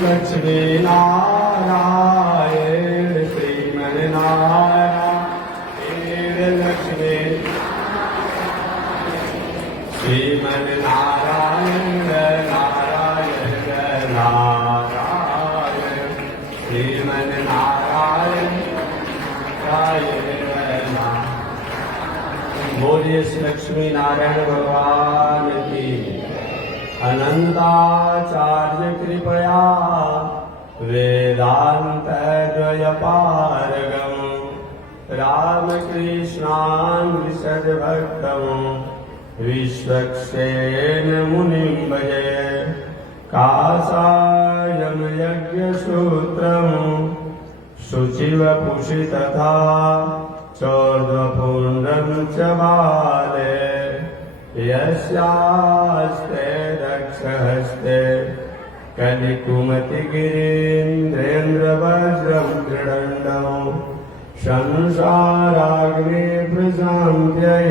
लक्ष्मी नारायण श्रीमन नारायण लक्ष्मी श्रीमन नारायण नारायण नारायण श्रीमन नारायण नारायण। बोलिए श्री लक्ष्मी नारायण भगवान की। अनंताचार्य कृपया वेदांत द्वयपारगम रामकृष्णान् विशद्भक्तं विश्वक्सेन मुनिं भजे। काषायं यज्ञसूत्रं शुचिवपुषि तथा चोर्ध्वपुण्ड्रं च बाले। यस्यास्ते दक्षहस्ते कलिकुमतिगिरीन्द्रेन्द्रवज्रं त्रिदण्डं संसाराग्ने प्रशान्त्यै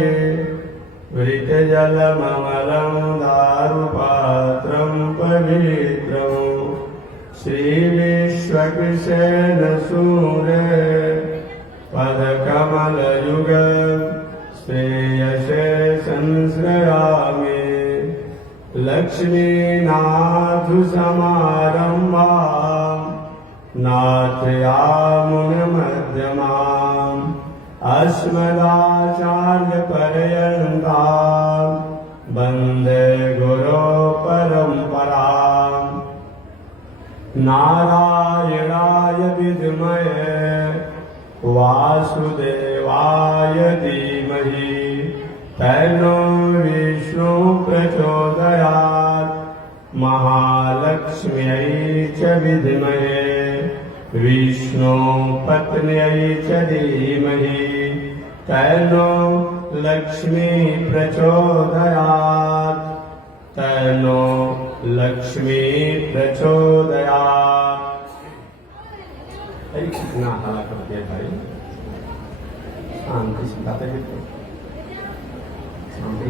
वृतजलममलं दारुपात्रं पवित्रं श्रीविश्वक्सेनसूरे पदकमलयुग श्रेयसे संश्रयामि। लक्ष्मीनाथसमारम्भां नाथयामुनमध्यमाम् अस्मदाचार्यपर्यन्तां वन्दे गुरुपरम्पराम्। नारायणाय विद्महे वासुदेवाय धीमहि तन्नो विष्णु प्रचोदयात्। महालक्ष्म्यै च विद्महे विष्णुपत्न्यै च धीमहि तन्नो लक्ष्मी प्रचोदयात्। तन्नो लक्ष्मी प्रचोदयात्। कितना हाला कर दिया भाई। शांति से बातें करते, शांति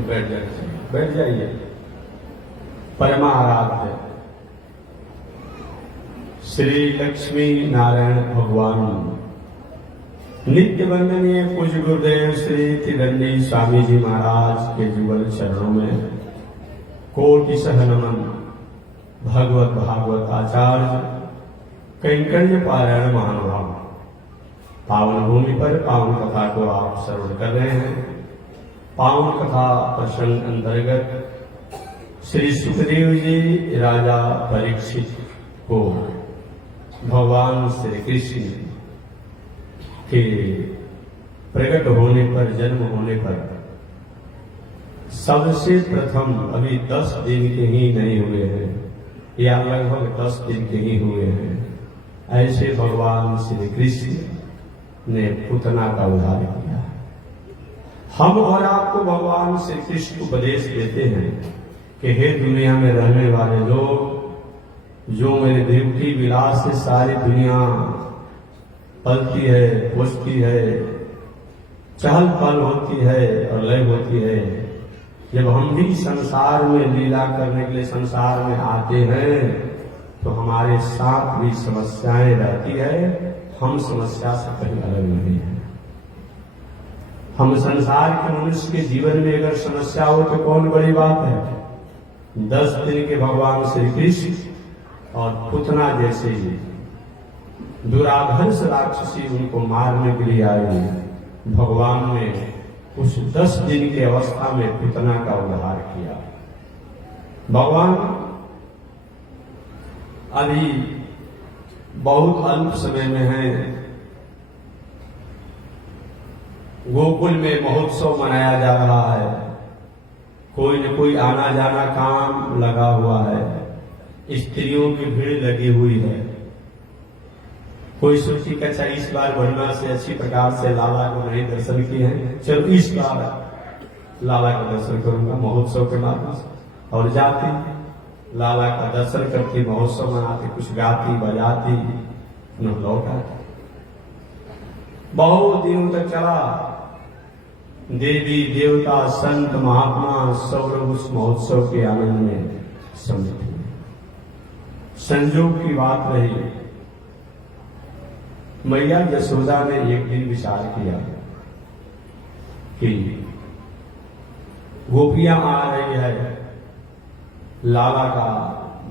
बैठ जाइए। परमाराध्य श्री लक्ष्मी नारायण भगवान नित्य वंदनीय पूज्य गुरुदेव श्री त्रिदंडी स्वामी जी महाराज के जुगल चरणों में कोटि सह नमन। भगवत भागवत आचार्य कैंकर्य पारायण महानुभाव पावन भूमि पर पावन कथा को आप श्रवण कर रहे हैं। पावन कथा प्रसंग अंतर्गत श्री सुखदेव जी राजा परीक्षित को भगवान श्री कृष्ण के प्रकट होने पर, जन्म होने पर सबसे प्रथम अभी 10 दिन के ही नहीं हुए हैं या लगभग 10 दिन के ही हुए हैं, ऐसे भगवान श्री कृष्ण ने पूतना का उद्धार किया। हम और आपको भगवान श्री कृष्ण उपदेश देते हैं कि हे दुनिया में रहने वाले लोग, जो मेरे देवकी विलास से सारी दुनिया पलती है, पोसती है, चहल पहल होती है और लय होती है। जब हम भी संसार में लीला करने के लिए संसार में आते हैं तो हमारे साथ भी समस्याएं रहती है। हम समस्या से कहीं अलग नहीं है। हम संसार के मनुष्य के जीवन में अगर समस्या हो तो कौन बड़ी बात है। 10 दिन के भगवान श्री कृष्ण और पूतना जैसे दुराधर्ष राक्षसी उनको मारने के लिए आए। भगवान ने उस 10 दिन की अवस्था में पूतना का उद्धार किया। भगवान अभी बहुत अल्प समय में है। गोकुल में महोत्सव मनाया जा रहा है। कोई न कोई आना जाना काम लगा हुआ है। स्त्रियों की भीड़ लगी हुई है। कोई सोची कि अच्छा इस बार बढ़िया से अच्छी प्रकार से लाला को नहीं दर्शन किए हैं, चलो इस बार लाला का दर्शन करूंगा महोत्सव के माध्यम से। और जाती लाला का दर्शन करती, महोत्सव मनाती, कुछ गाती बजाती, लौट आती। बहुत दिनों तक चला। देवी देवता संत महात्मा सब लोग उस महोत्सव के आनंद में सम्मिलित हुए। संजोग की बात रही, मैया यशोदा ने एक दिन विचार किया कि गोपियां आ रही है, लाला का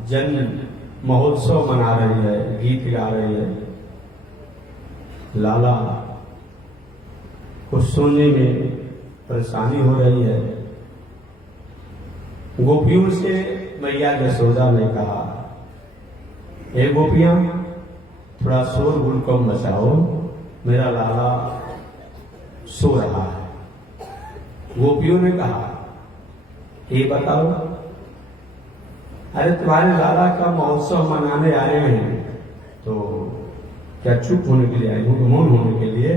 जन्म महोत्सव मना रही है, गीत गा रही है, लाला को सोने में परेशानी हो रही है। गोपियों से मैया यशोदा ने कहा, हे गोपियां, थोड़ा शोरगुल कम मचाओ, मेरा लाला सो रहा है। गोपियों ने कहा, ये बताओ, अरे तुम्हारे लाला का महोत्सव मनाने आए हैं, तो क्या चुप होने के लिए आए हो, मौन होने के लिए?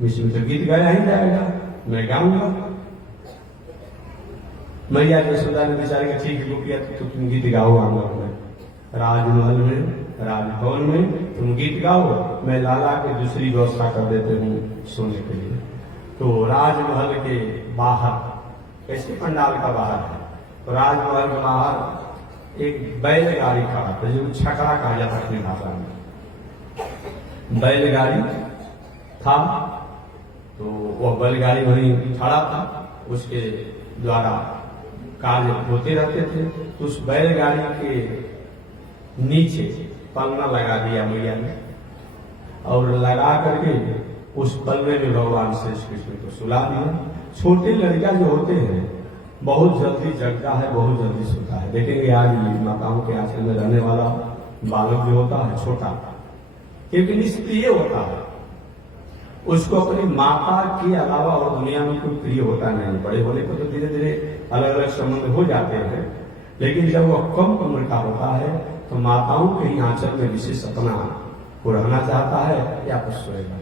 विश्व तो गीत गाया ही जाएगा, मैं गाऊंगा। मैया यशोदा ने बेचारे का, ठीक है गोपिया, तो तुम गीत गाओ आंगन में, राजमहल में, राजभवन में तुम गीत गाओ, मैं लाला की दूसरी व्यवस्था कर देते हूँ सोने के लिए। तो राजमहल के बाहर, ऐसे पंडाल का बाहर है, तो राजमहल के बाहर एक बैलगाड़ी खड़ा था, जो छकड़ा कहा जाता अपनी भाषा में, बैलगाड़ी था। तो वह बैलगाड़ी वहीं खड़ा था, उसके द्वारा कार्य होते रहते थे। तो उस बैलगाड़ी के नीचे पलना लगा दिया मैया ने, और लगा करके उस पलने में भगवान श्री कृष्ण को सुला दिया। छोटे लड़का जो होते हैं बहुत जल्दी जगता है, बहुत जल्दी सोता है। देखेंगे आज माताओं के आंचल में रहने वाला बालक जो होता है छोटा, क्योंकि निष्क्रिय होता है, उसको अपनी माता के अलावा और दुनिया में कोई प्रिय होता नहीं। बड़े होने को तो धीरे धीरे अलग अलग संबंध हो जाते हैं, लेकिन जब वह कम उम्र का होता है तो माताओं के ही आंचल में विशेष अपना को रहना चाहता है, या कुछ सोएगा,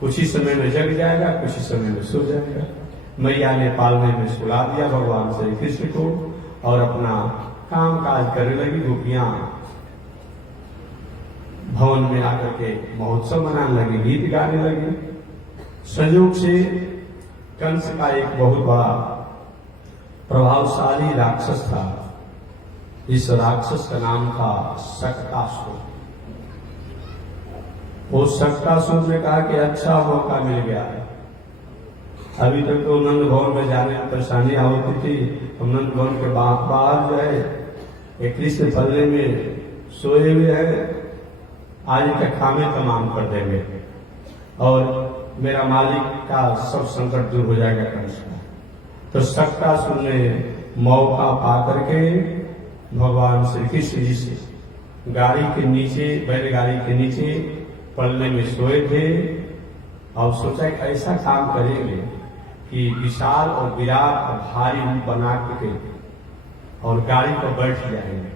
कुछ ही समय में जग जाएगा, कुछ ही समय में सो जाएगा। मैया ने पालने में सुला दिया भगवान श्री कृष्ण को, और अपना काम काज करने लगी। गोपियां भवन में आकर के महोत्सव मनाने लगी, गीत गाने लगी। संयोग से कंस का एक बहुत बड़ा प्रभावशाली राक्षस था। इस राक्षस का नाम था शक्तासुर। वो शक्तासुर ने कहा कि अच्छा मौका मिल गया है, अभी तक तो नंद भवन में जाने में परेशानियां होती थी, हम नंद भवन के बाहर जो है एक कृष्ण पल्ले में सोए हुए हैं, आज के खामे तमाम कर देंगे और मेरा मालिक का सब संकट दूर हो जाएगा कंस का। तो शक्तासुर ने मौका पा करके भगवान श्री कृष्ण जी से गाड़ी के नीचे, बैलगाड़ी के नीचे पलने में सोए थे, और सोचा कि ऐसा काम करेंगे कि विशाल और विराट और भारी रूप बना के और गाड़ी पर बैठ जाएंगे,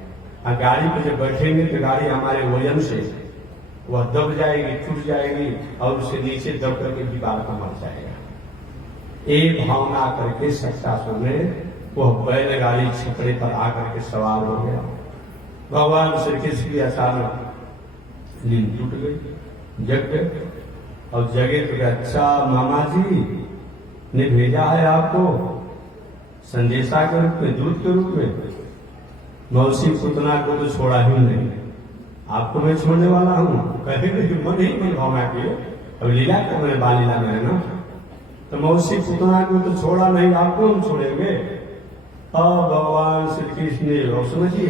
और गाड़ी पर जब बैठेंगे तो गाड़ी हमारे वजन से वह दब जाएगी, टूट जाएगी, और उससे नीचे दब करके दीवार पर मर जाएगा। एक भावना करके शक्तासुर ने वह बैलगाड़ी छपड़े पर आकर के सवार हो गया। भगवान श्री कृष्ण की अचानक नींद टूट गई, जग गए, और जगे तो अच्छा मामा जी ने भेजा है आपको संदेशा के रूप में, दूध के रूप में। मौसी पुतना को तो छोड़ा ही नहीं, आपको मैं छोड़ने वाला हूं, कहेंगे मन ही मन भावना की, अब लीला कर मैंने बाल लीला में है ना, तो मौसी पुतना को तो छोड़ा नहीं, आपको हम छोड़ेंगे। अब भगवान श्री कृष्ण ने, और समझिए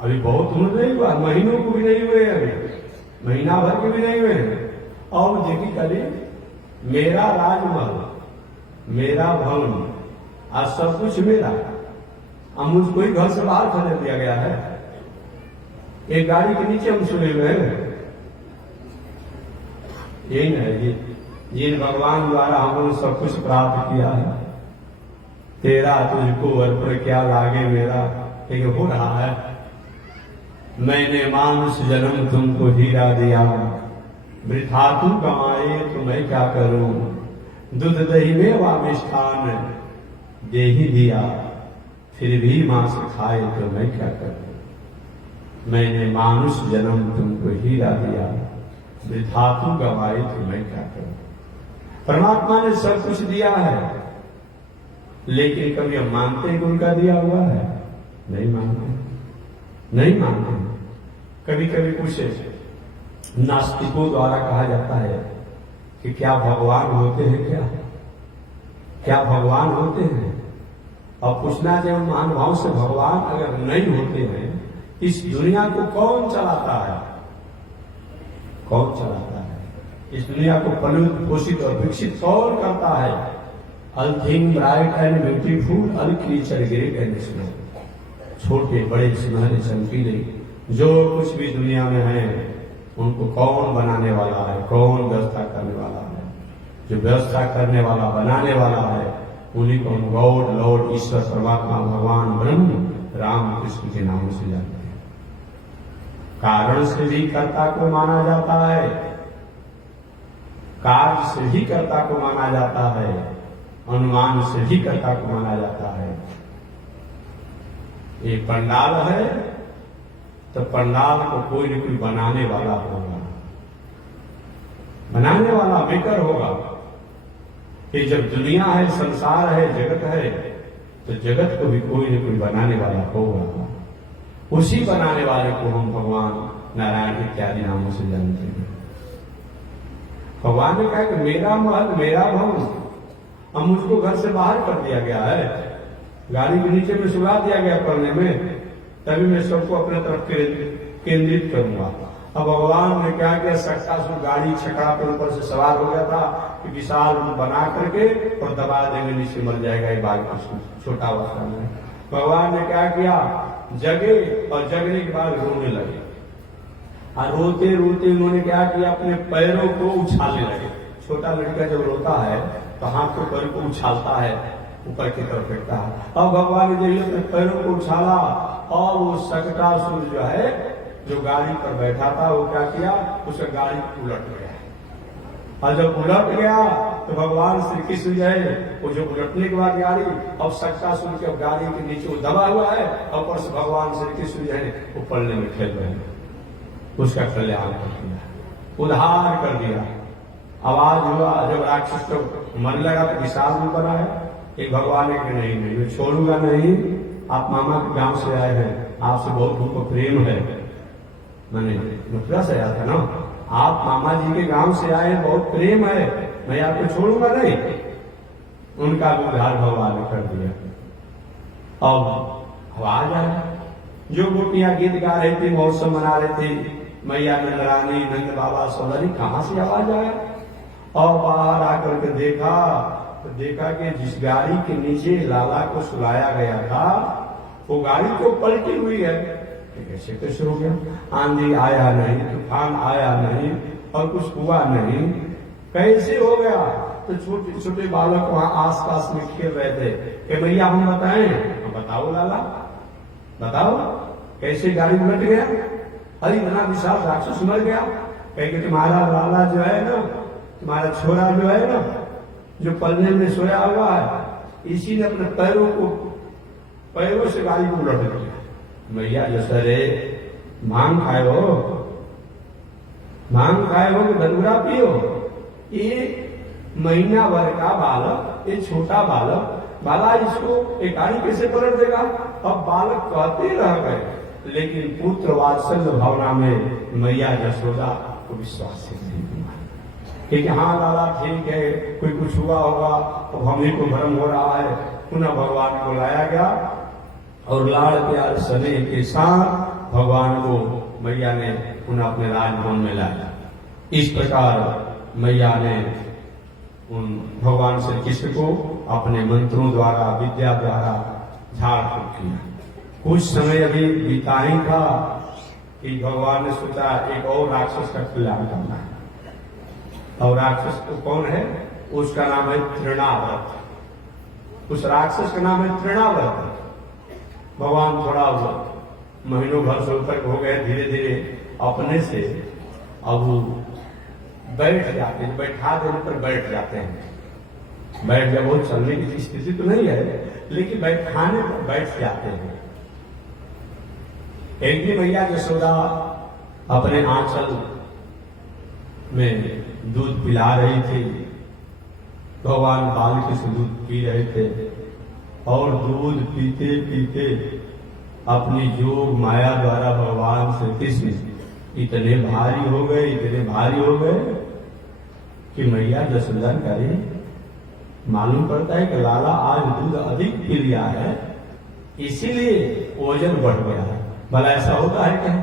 अभी बहुत उम्र नहीं हुआ, महीनों को भी नहीं हुए, अभी महीना भर के भी नहीं हुए, और देखी कभी मेरा राजमहल, मेरा भवन, आज सब कुछ मेरा, अब मुझको ही घर से बाहर खदेड़ दिया गया है, एक गाड़ी के नीचे हम सोए हुए हैं। यही है जिन भगवान द्वारा हमने सब कुछ प्राप्त किया है, तेरा तुझको अर्पण क्या लागे मेरा, एक हो रहा है। मैंने मानुष जन्म तुमको हीरा दिया, वृथा तू कमाए तो मैं क्या करूं, दूध दही में वा मिष्ठान दे ही दिया, फिर भी मांस खाए तो मैं क्या करूं। मैंने मानुष जन्म तुमको हीरा दिया, वृथा तू गवाए तो मैं क्या करूं। परमात्मा ने सब कुछ दिया है, लेकिन कभी हम मानते हैं कि उनका दिया हुआ है? नहीं मानते। नहीं मानते हैं। कभी कभी कुछ नास्तिकों द्वारा कहा जाता है कि क्या भगवान होते हैं, क्या भगवान होते हैं? और पूछना चाहिए महानुभाव से, भगवान अगर नहीं होते हैं, इस दुनिया को कौन चलाता है? कौन चलाता है इस दुनिया को? पलित पोषित और विकसित कौन करता है? All thing bright and beautiful, all creature great and small. छोटे बड़े सुनहरे चमकीले जो कुछ भी दुनिया में है, उनको कौन बनाने वाला है? कौन व्यवस्था करने वाला है? जो व्यवस्था करने वाला, बनाने वाला है, उन्हीं को हम गॉड, लॉर्ड, ईश्वर, परमात्मा, भगवान, ब्रह्म, राम कृष्ण के नाम से जानते हैं। कारण से भी कर्ता को माना जाता है, कार्य से भी कर्ता को माना जाता है, अनुमान से भी कर्ता को माना जाता है। ये पंडाल है तो पंडाल को कोई न कोई बनाने वाला होगा, बनाने वाला मेकर होगा। कि जब दुनिया है, संसार है, जगत है, तो जगत को भी कोई न कोई बनाने वाला होगा। उसी बनाने वाले को हम भगवान नारायण इत्यादि नामों से जानते हैं। भगवान ने कहा कि मेरा महल, मेरा भवन, अब मुझको घर से बाहर कर दिया गया है, गाड़ी के नीचे में सुला दिया गया पढ़ने में, तभी मैं सबको अपने तरफ केंद्रित करूंगा। अब भगवान ने क्या किया, सक्कासुर गाड़ी छकड़ा पे ऊपर से सवार हो गया था कि विशाल बना करके और दबा देंगे, नीचे मर जाएगा ये बाघ छोटा अवस्था में। भगवान ने क्या किया, जगे और जगने के बाद रोने लगे। और रोते रोते उन्होंने क्या किया, अपने पैरों को उछालने लगे। छोटा लड़का जब रोता है तो हाथ के पैर को उछालता है, ऊपर की तरफ फेंकता है। अब भगवान ने जब अपने पैरों को उछाला और वो सक्कासुर जो है, जो गाड़ी पर बैठा था, वो क्या किया, उसका गाड़ी उलट गया। और जब उलट गया तो भगवान श्री कृष्ण जो है, वो जो उलटने के बाद गाड़ी, अब सक्कासुर के गाड़ी के नीचे वो दबा हुआ है, और ऊपर से भगवान श्री कृष्ण जो है वो पलने में खेल रहे हैं। उसका कल्याण कर दिया, उद्धार कर दिया। आवाज हुआ, जब राक्षस को मन लगा तो विशाल रूप बना है। एक भगवान ने कहा नहीं नहीं, मैं छोड़ूंगा नहीं, आप मामा के गांव से आए हैं, आपसे बहुत उनको प्रेम है। मैंने मथुरा से आया था ना, आप मामा जी के गांव से आए हैं, बहुत प्रेम है, मैं आपको छोड़ूंगा नहीं। उनका उद्धार भगवान ने कर दिया। अब आवाज आया, जो गोपियां गीत गा रही थी, महोत्सव मना रहे थे, मैया नंद रानी, नंद बाबा, सौंदर्य, कहां से आवाज आया? और बाहर आकर के देखा तो देखा कि जिस गाड़ी के नीचे लाला को सुलाया गया था, वो गाड़ी तो पलटी हुई है। कैसे कैसे हो गया? आंधी आया नहीं, तूफान आया नहीं, और कुछ हुआ नहीं, कैसे हो गया? तो छोटे छोटे बालक वहां आसपास में खेल रहे थे कि भैया हम बताएं। बताओ लाला, बताओ कैसे गाड़ी उलट गया? अरे इतना विशाल राक्षस मर गया। कहे तुम्हारा लाला जो है ना, तुम्हारा छोरा जो है ना, जो पलने में सोया हुआ है, इसी ने अपने पैरों से गाड़ी को उलट दिया। मैया जैसे रे भांग खाए हो कि धतूरा पियो? ये महीना भर का बालक, ये छोटा बालक, बाला इसको एक गाड़ी कैसे पलट देगा? अब बालक कहते रह गए, लेकिन पुत्र वात्सल्य भावना में मैया यशोदा को विश्वास नहीं हुआ कि हाँ लाला ठीक है, कोई कुछ हुआ होगा, तो हम ही को भ्रम हो रहा है। पुनः भगवान को लाया गया और लाड़ प्यार स्नेह के साथ भगवान को मैया ने पुनः अपने राजभवन में लाया। इस प्रकार मैया ने उन भगवान श्री कृष्ण को अपने मंत्रों द्वारा, विद्या द्वारा झाड़ फूक किया। कुछ समय अभी बीता ही था कि भगवान ने सोचा एक और राक्षस का कल्याण करना है। और राक्षस को कौन है? उसका नाम है तृणाव्रत। उस राक्षस का नाम है तृणाव्रत। भगवान थोड़ा महीनों भर से ऊपर हो गए, धीरे धीरे अपने से अब वो बैठ जाते हैं, बैठा देने पर बैठ जाते हैं। बैठ जब वो चलने की स्थिति तो नहीं है, लेकिन बैठाने पर बैठ जाते हैं। एक भी मैया यशोदा अपने आंचल में दूध पिला रही थी, भगवान बालक से दूध पी रहे थे, और दूध पीते पीते अपनी योग माया द्वारा भगवान श्री कृष्ण इतने भारी हो गए, इतने भारी हो गए कि मैया जसोदा करे मालूम पड़ता है कि लाला आज दूध अधिक पी लिया है, इसीलिए वजन बढ़ गया है। भला ऐसा होता है क्या?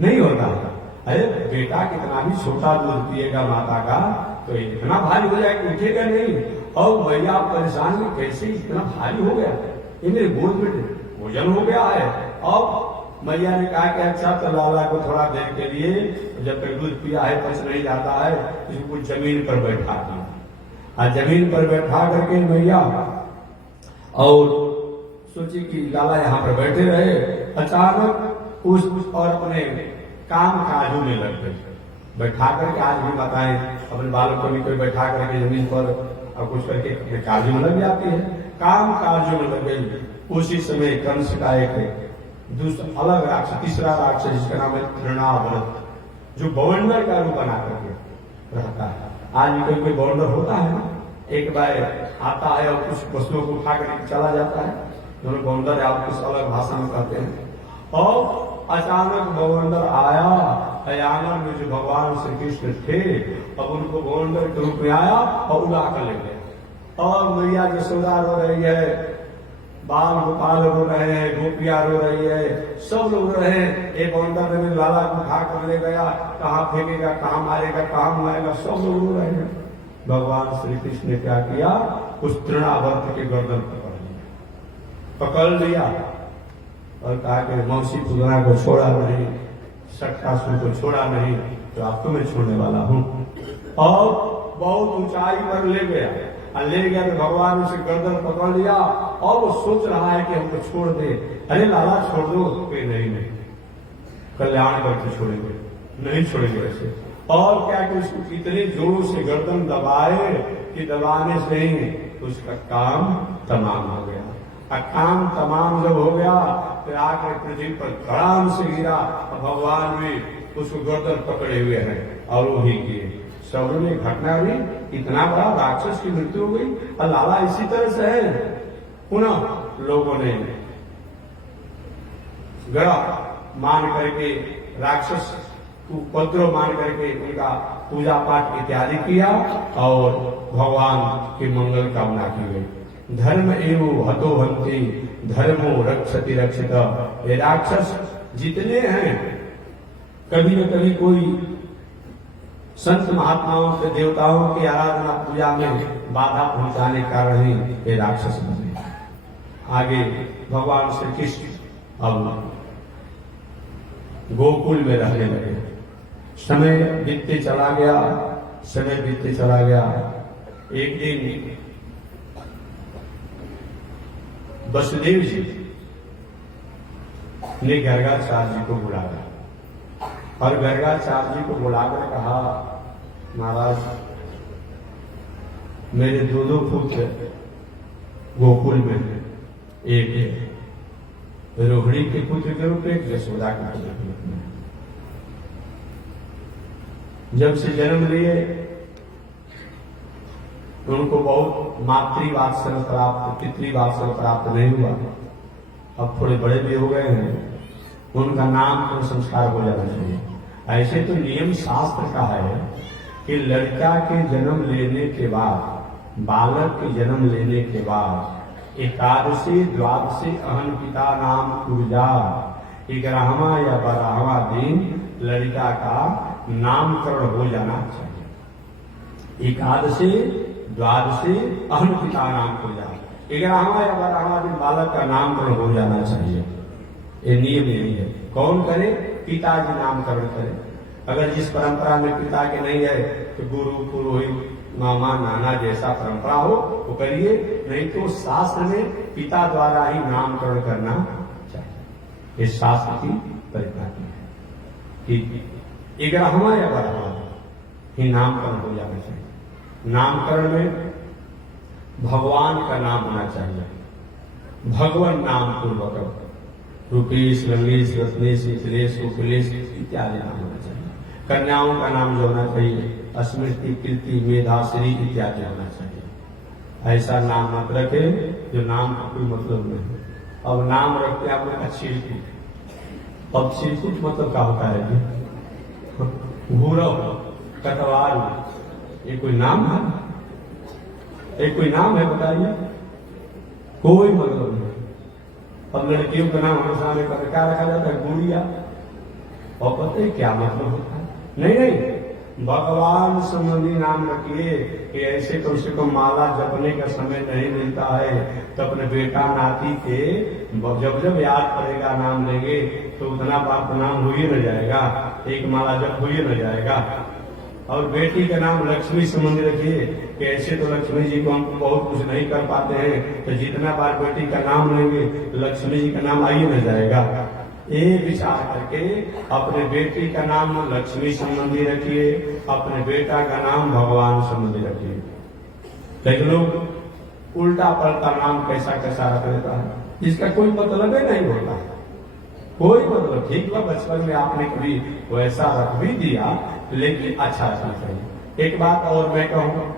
नहीं होता। अरे बेटा कितना भी छोटा दूध पिएगा माता का तो इतना भारी हो जाए कि उठेगा नहीं। और मैया परेशान में कैसे इतना भारी हो गया, ये मेरे गोद में वजन हो गया है। और मैया ने कहा कि अच्छा तो लाला को थोड़ा देर के लिए जब तक दूध पिया है पच नहीं जाता है, इसको जमीन पर बैठा दिया। और जमीन पर बैठा करके मैया और सोची कि लाला यहाँ पर बैठे रहे। अचानक उस और अपने काम काजों में लग गए। बैठा करके आज भी बताएं अपने बालक को भी कोई बैठा करके जमीन पर और कुछ करके काजों में लग जाती है, काम काजों में लग गई। उसी समय कंस का एक दूसरा अलग राक्षस, तीसरा राक्षस जिसका नाम है तृणाव्रत, जो बवंडर का रूप बना करके रहता है। आज भी कोई बवंडर होता है ना, एक बार आता है और कुछ वस्तुओं को उठा करके चला जाता है, दोनों बवंडर आप कुछ अलग भाषा में कहते हैं। और अचानक बवंडर आया, आंगन में जो भगवान श्री कृष्ण थे, अब उनको बवंडर के रूप में आया और उड़ा कर ले गया। और मैया यशोदा रो रही है, बाल गोपाल रो रहे हैं, गोपियां रो रही है, सब लोग रो रहे हैं। एक बवंडर ने लाला को उठा कर ले गया, कहाँ फेंकेगा, कहाँ मारेगा, कहाँ मारेगा, सब लोग रो रहे हैं। भगवान श्री कृष्ण ने क्या किया, उस तृणावर्त के गर्दन पकड़ लिया और कहा कि मौसी पुतना को छोड़ा नहीं, सट्टासुर को छोड़ा नहीं, तो आप तुम्हें छोड़ने वाला हूं। और बहुत ऊंचाई पर ले गया, और ले गया तो भगवान उसे गर्दन पकड़ लिया और वो सोच रहा है कि हमको छोड़ दे। अरे लाला छोड़ दो, कोई नहीं, कल्याण करके छोड़ेंगे, नहीं छोड़ेंगे ऐसे। और क्या कि उसको इतने जोर से गर्दन दबाए कि दबाने से ही उसका काम तमाम हो गया। काम तमाम जब हो गया तो आकर पृथ्वी पर धड़ाम से गिरा और भगवान भी उसको गर्दन पकड़े हुए हैं और वो ही किए। सब में घटना हुई, इतना बड़ा राक्षस की मृत्यु हो गई। और लाला इसी तरह से है। पुनः लोगों ने गड़ा मान करके, राक्षस उपद्रव मान करके उनका पूजा पाठ इत्यादि किया और भगवान की मंगल कामना की गई। धर्म एवं हतो हंति धर्मो रक्षति रक्षित। ये राक्षस जितने हैं, कभी न कभी कोई संत महात्माओं से देवताओं की आराधना पूजा में बाधा पहुंचाने का कारण ही ये राक्षस बने। आगे भगवान श्री कृष्ण अब गोकुल में रहने लगे। समय बीतते चला गया, समय बीतते चला गया। एक दिन वसुदेव जी ने गर्गाचार्य जी को बुलाया और गर्गाचार्य जी को बुलाकर कहा, महाराज मेरे दो पुत्र गोकुल में है, एक रोहिणी के पुत्र के रूप में, एक यशोदा के पुत्र के रूप में। जब से जन्म लिए उनको बहुत मातृवात्सल्य प्राप्त, पितृवात्सल्य प्राप्त नहीं हुआ। अब थोड़े बड़े भी हो गए हैं, उनका नाम तो संस्कार हो जाना चाहिए। ऐसे तो नियम शास्त्र का है कि लड़का के जन्म लेने के बाद, बालक के जन्म लेने के बाद एकादशी द्वादशी अहन पिता नाम पूजा 11वां या 12वां दिन लड़का का नामकरण हो जाना चाहिए। एकादशी द्वादशी अहन पिता नाम पूजा 11वां या 12वां दिन बालक का नामकरण हो जाना चाहिए। ये नियम यही है। कौन करे? पिताजी नामकरण करे। अगर जिस परंपरा में पिता के नहीं है तो गुरु पुरोहित मामा नाना जैसा परंपरा हो वो करिए, नहीं तो शास्त्र में पिता द्वारा ही नामकरण करना चाहिए। इस शास्त्र की परिपाटी है कि 11वां या 12वां ही नामकरण हो जाना चाहिए। नामकरण में भगवान का नाम होना चाहिए, भगवान नाम पूर्वक, रूपेश रमेश रत्नेश मिथिलेश उखिलेश इत्यादि नाम होना चाहिए। कन्याओं का नाम जो होना चाहिए स्मृति कीर्ति मेधा श्री इत्यादि होना चाहिए। ऐसा नाम मत रखे जो नाम का कोई मतलब नहीं। अब नाम रखते हैं आपने कहा चिरकुट। अब चिरकुट मतलब क्या होता है जी? घूरव, कटवाल, ये कोई नाम है? ये कोई नाम है बताइए? कोई मतलब नहीं। अब लड़कियों का नाम हमेशा में क्या रखा जाता है? गुड़िया। और पता है क्या मतलब होता है? नहीं नहीं, भगवान संबंधी नाम रखिए कि ऐसे कम से कम माला जपने का समय नहीं मिलता है तो अपने बेटा नाती के जब जब याद पड़ेगा नाम लेंगे तो उतना बार प्रणाम हो ही न जाएगा, एक माला जप हो ही न जाएगा। और बेटी का नाम लक्ष्मी संबंधी रखिए कि ऐसे तो लक्ष्मी जी को हम बहुत कुछ नहीं कर पाते हैं, तो जितना बार बेटी का नाम लेंगे लक्ष्मी जी का नाम आ ही न जाएगा। ये विचार करके अपने बेटी का नाम लक्ष्मी संबंधी रखिए, अपने बेटा का नाम भगवान संबंधी रखिए। लेकिन लोग उल्टा पलटा नाम कैसा कैसा रख लेता है, जिसका कोई मतलब ही नहीं होता, कोई मतलब। ठीक है, बचपन में आपने कभी वैसा रख भी दिया, लेकिन अच्छा रखना चाहिए। एक बात और मैं कहूँ,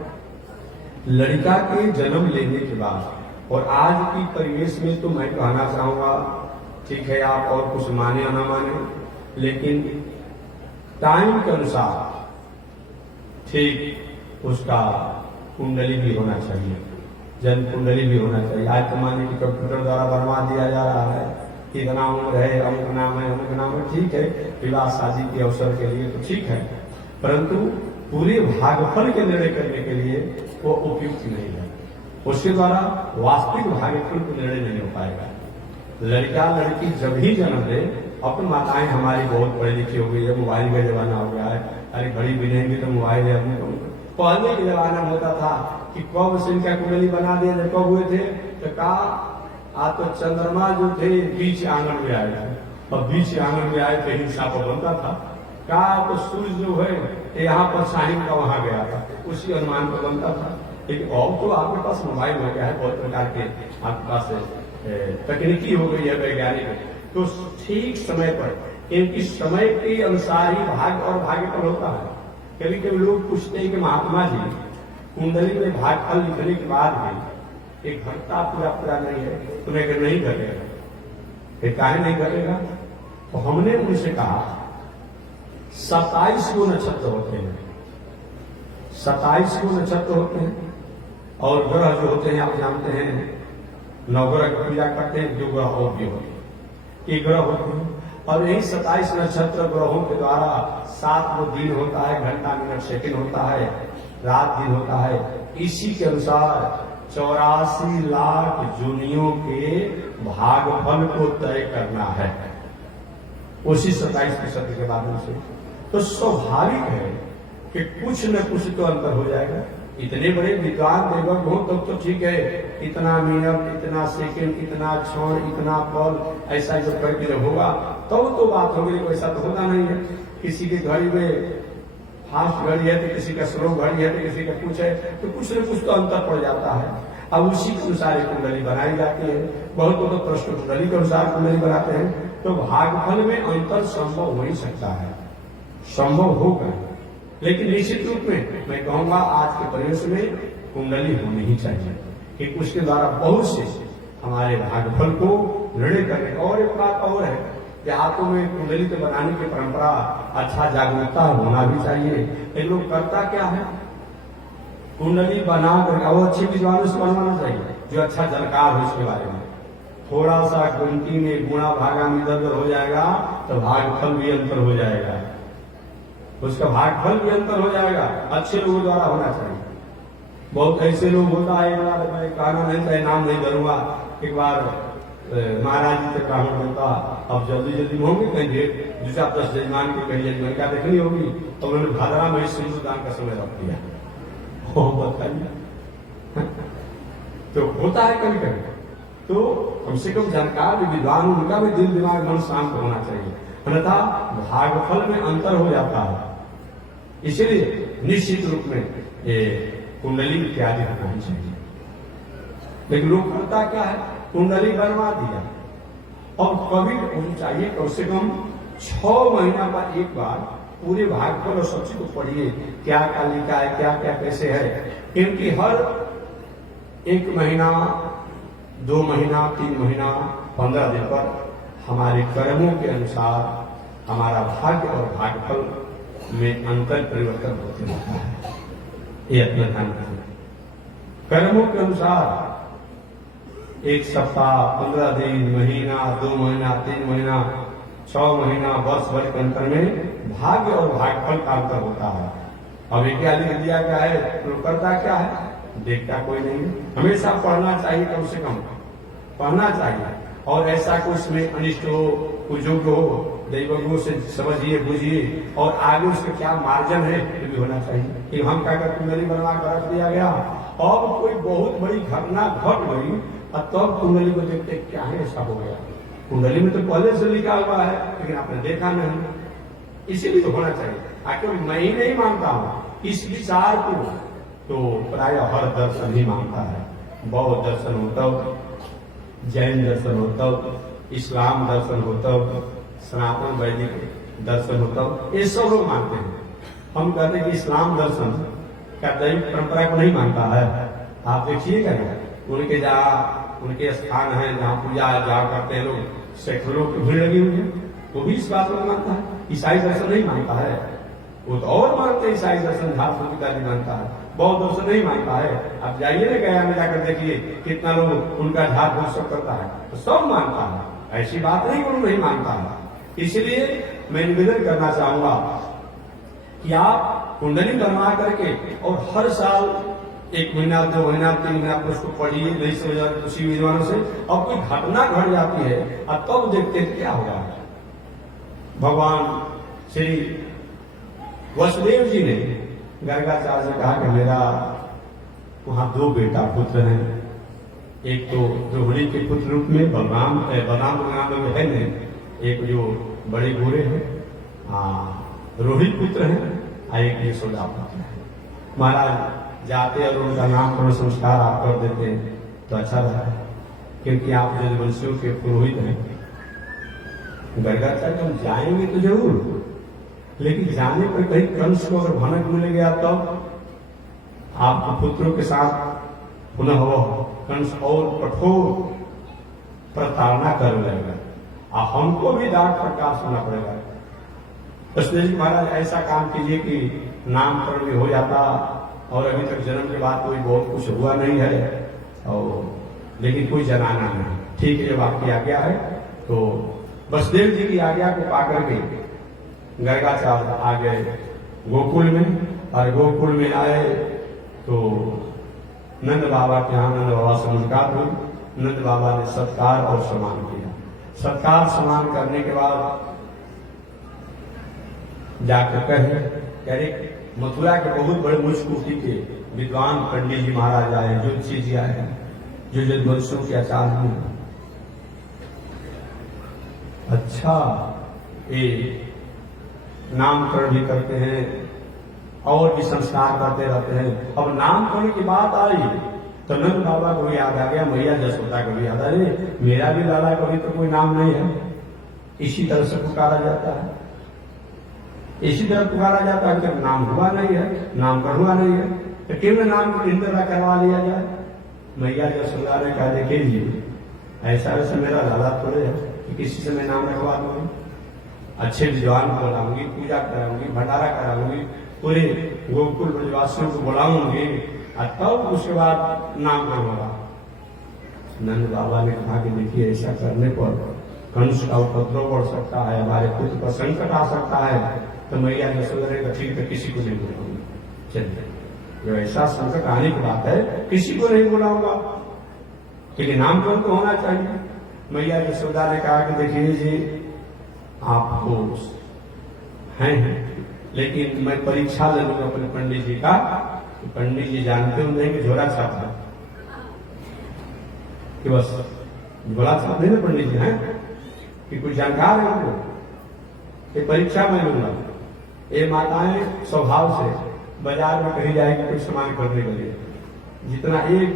लड़का के जन्म लेने के बाद और आज की परिवेश में तो मैं कहना चाहूंगा, ठीक है आप और कुछ माने या ना माने, लेकिन टाइम के अनुसार ठीक उसका कुंडली भी होना चाहिए, जन्म कुंडली भी होना चाहिए। आज जमाने की कंप्यूटर द्वारा बनवा दिया जा रहा है, इतना उम्र है, अमुक नाम है, अमुक नाम है, ठीक है, विवाह शादी के अवसर के लिए तो ठीक है, परंतु पूरे भागफल के निर्णय करने के लिए वो उपयुक्त नहीं है। उसके द्वारा वास्तविक भागफल को निर्णय नहीं हो पाएगा। लड़का लड़की जब ही जन्म दे, अपन माताएं हमारी बहुत पढ़ी लिखी हो गई है, मोबाइल का जमाना हो गया है, अरे घड़ी भी नहीं तो मोबाइल है अपने। पहले के जमाना में होता था कि कब से इनका कुंडली बना दिया, जब कब हुए थे तो कहा आज तो चंद्रमा जो थे बीच आंगन में आए थे, और बीच आंगन में आए थे हिंसा पर बनता था। कहा तो सूर्य जो है यहाँ पर साहिब का वहां गया था, उसी अनुमान पर बनता था। लेकिन अब तो आपके पास मोबाइल हो गया है, बहुत प्रकार के आपके पास तकनीकी हो गई है, वैज्ञानिक, तो ठीक समय पर इनकी समय के अनुसार ही भाग और भाग्यफल होता है। कभी कभी लोग पूछते हैं कि महात्मा जी कुंडली में भागफल लिखने के बाद भी एक घंटा पूरा नहीं है, तुम्हें अगर नहीं करेगा, फिर काहे नहीं करेगा? तो हमने उनसे कहा 27 को नक्षत्र होते हैं, 27 को नक्षत्र होते हैं, और ग्रह जो होते हैं आप जानते हैं, नवग्रह की पूजा करते हैं, जो ग्रह और भी होते हैं, एक ग्रह होते हैं, और यही 27 नक्षत्र ग्रहों के द्वारा 7 वो दिन होता है, घंटा मिनट सेकंड होता है, रात दिन होता है। इसी के अनुसार 84 लाख जूनियों के भागफल को तय करना है, उसी 27% के माध्यम से। तो स्वाभाविक है कि कुछ न कुछ तो अंतर हो जाएगा। इतने बड़े विद्वान देवक हो तब तो ठीक है, इतना मिनट, इतना सेकंड, इतना क्षण, इतना पल, ऐसा जब करके होगा तब तो बात होगी, वैसा तो होता नहीं है। किसी की घड़ी में फास्ट घड़ी है तो किसी का स्लो घड़ी है तो किसी का कुछ है, तो कुछ न कुछ तो अंतर पड़ जाता है। अब उसी के अनुसार कुंडली बनाई जाती है। बहुत तो प्रश्न कुंडली के अनुसार कुंडली बनाते हैं, तो भागफल में अंतर संभव हो ही सकता है, संभव होगा, लेकिन निश्चित रूप में मैं कहूंगा आज के परिवेश में कुंडली होनी ही चाहिए कि उसके द्वारा बहुत से हमारे भागफल को निर्णय करने। और एक बात और है कि हाथों में कुंडली के बनाने की परंपरा, अच्छा जागरूकता होना भी चाहिए। एक लोग करता क्या है, कुंडली बना कर वो अच्छी विद्वानों से बनवाना चाहिए जो अच्छा जानकार हो इसके बारे में। थोड़ा सा गिनती में गुणा भागा में इधर उधर हो जाएगा तो भागफल भी अंतर हो जाएगा, उसका भागफल भी अंतर हो जाएगा। अच्छे लोगों द्वारा होना चाहिए। बहुत ऐसे लोग होता है, एक बार मैं कहना नहीं चाहिए, नाम नहीं करूंगा, एक बार महाराज जी से ब्राह्मण बनता, अब जल्दी जल्दी होंगे कहीं डेढ़ जिसे आप 10 जजमान की कहीं जजमान क्या देखनी होगी, तो उन्होंने भादरा में सिंदूरदान का समय रख दिया। बताइए, तो होता है कभी कभी। तो कम से कम जानकार विद्वान, उनका भी दिल दिमाग मन शांत होना चाहिए, अन्यथा भागफल में अंतर हो जाता है। इसलिए निश्चित रूप में ये कुंडली इत्यादि होना ही चाहिए। लेकिन लोग करता क्या है, कुंडली बनवा दिया, और कभी होनी चाहिए कम से कम 6 महीना पर एक बार पूरे भागफल और सब चीज को पढ़िए, क्या क्या लिखा है, क्या क्या कैसे है। क्योंकि हर 1 महीना, 2 महीना, 3 महीना 15 दिन पर हमारे कर्मों के अनुसार हमारा भाग्य और भाग्यफल में अंतर परिवर्तन होते रहता है। ये अपना ध्यान रखें। कर्मों के अनुसार 1 सप्ताह, 15 दिन, महीना, 2 महीना, 3 महीना, 6 महीना, वर्ष भर के अंतर में भाग्य और भाग्यफल का अंतर होता है। अब एक लिख दिया क्या है, तो करता क्या है, देखता कोई नहीं। हमेशा पढ़ना चाहिए, कम से कम पढ़ना चाहिए। और ऐसा कुछ उसमें अनिष्ट हो, कुछ हो, दैवज्ञों से समझिए, बुझिए, और आगे उसका क्या मार्जन है ये भी होना चाहिए। कि हम क्या कर कुंडली बनवा कर रख दिया गया, और कोई बहुत बड़ी घटना घट गई और तब कुंडली को देखते क्या है ऐसा हो गया। कुंडली में तो पहले से लिखा हुआ है, लेकिन आपने देखा नहीं, इसीलिए तो होना चाहिए। आखिर मैं ही नहीं मानता हूं इस विचार को, तो प्राय हर दर्शन ही मानता है। बौद्ध दर्शन होता, जैन दर्शन होता, इस्लाम दर्शन होता, सनातन वैदिक दर्शन होता, ये सब लोग मानते हैं। हम कहते हैं कि इस्लाम दर्शन क्या दैविक परंपरा को नहीं मानता है। आप देखिएगा उनके जहाँ उनके स्थान है जहाँ पूजा जहाँ करते हैं लोग, सैकड़ों की भीड़ लगी हुई है, वो भी इस बात को मानता है। ईसाई दर्शन नहीं मानता है, वो तो और मानते हैं। ईसाई दर्शन झारखंड पिताजी मानता है, बौद्ध दर्शन नहीं मानता है। आप जाइए ना गया में जाकर देखिए कितना लोग उनका झाड़ फूक सब करता है, तो सब मानता है। ऐसी बात नहीं वो नहीं मानता है। इसलिए मैं निवेदन करना चाहूंगा कि आप कुंडली बनवा करके और हर साल 1 महीना, 2 महीना, 3 महीना पर उसको पढ़िए, नहीं समझ उसी विद्वानों से। अब कोई घटना घट जाती है और तब देखते हैं क्या हो रहा है। भगवान श्री वसुदेव जी ने गर्गाचार्य से कहा कि मेरा वहां 2 बेटा पुत्र हैं। एक तो रोहिणी के पुत्र रूप में बलराम नाम में है नहीं, एक जो बड़े गोरे हैं रोहित पुत्र हैं, और एक यशोदा पुत्र है। महाराज जाते और उनका नामकरण संस्कार आप कर देते हैं तो अच्छा रहता है, क्योंकि आप जजवंशियों के पुरोहित हैं। गर्गाचार्य हम जाएंगे तो जरूर, लेकिन जाने पर कहीं कंस को अगर भनक मिल गया तो आपके पुत्रों के साथ पुनः वो कंस और कठोर प्रताड़ना कर लेगा और हमको भी डांट फटकार सुनना पड़ेगा। इसलिए महाराज ऐसा काम कीजिए कि नामकरण भी हो जाता, और अभी तक जन्म के बाद कोई बहुत कुछ हुआ नहीं है, और लेकिन कोई जनाना नहीं। ठीक है, जब आपकी आज्ञा है तो वसुदेव जी की आज्ञा को पाकर के गर्गाचार्य आ गए गोकुल में, और गोकुल में आए तो नंद बाबा के यहाँ नंद बाबा से मुलाकात हुई। नंद बाबा ने सत्कार और सम्मान किया। सत्कार सम्मान करने के बाद जाकर कहे मथुरा के बहुत बड़े मुझकोटि के विद्वान पंडित जी महाराज आए, ज्योतिषी जी आए, जो जजवंशों के आचार्य हैं। अच्छा, ये नामकरण भी करते हैं और भी संस्कार करते रहते हैं। अब नामकरण की बात आई तो नंद बाबा को भी याद आ गया, मैया जसोदा को भी याद आ गया, मेरा भी लाला कभी तो कोई नाम नहीं है। इसी तरह से पुकारा जाता है, इसी तरह पुकारा जाता है। जब नाम हुआ नहीं है, नामकरण हुआ नहीं है, तो क्यों नाम को इंदिरा करवा लिया जाए। मैया जसोदा ने कहा देखिए ऐसा वैसे मेरा लाला थोड़े है कि किसी से मैं नाम रखवा दूंगी। अच्छे विद्वान को बुलाऊंगी, पूजा कराऊंगी, भंडारा कराऊंगी, पूरे गोकुल ब्रजवासियों को बुलाऊंगी, और तब उसके बाद नाम होगा। नंद बाबा ने कहा कि देखिए ऐसा करने पर कंस का उपद्रव बढ़ सकता है, हमारे पुत्र पर संकट आ सकता है। तो मैया यशोदा ने कहा ठीक है, किसी को नहीं बुलाऊंगा। चलिए, जो ऐसा संकट आने की बात है किसी को नहीं बुलाऊंगा, क्योंकि नामकरण तो होना चाहिए। मैया यशोदा ने कहा कि देखिए जी आपको हैं, लेकिन मैं परीक्षा ले लूंगा अपने पंडित जी का। पंडित जी जानते हो नहीं कि झोला छाप है, कि बस झोला छाप नहीं ना पंडित जी हैं, कि कुछ जानकार है उनको। ये परीक्षा मैं लूंगा। ये माताएं स्वभाव से बाजार में कहीं जाएगी कुछ सामान खरीदने के लिए, जितना एक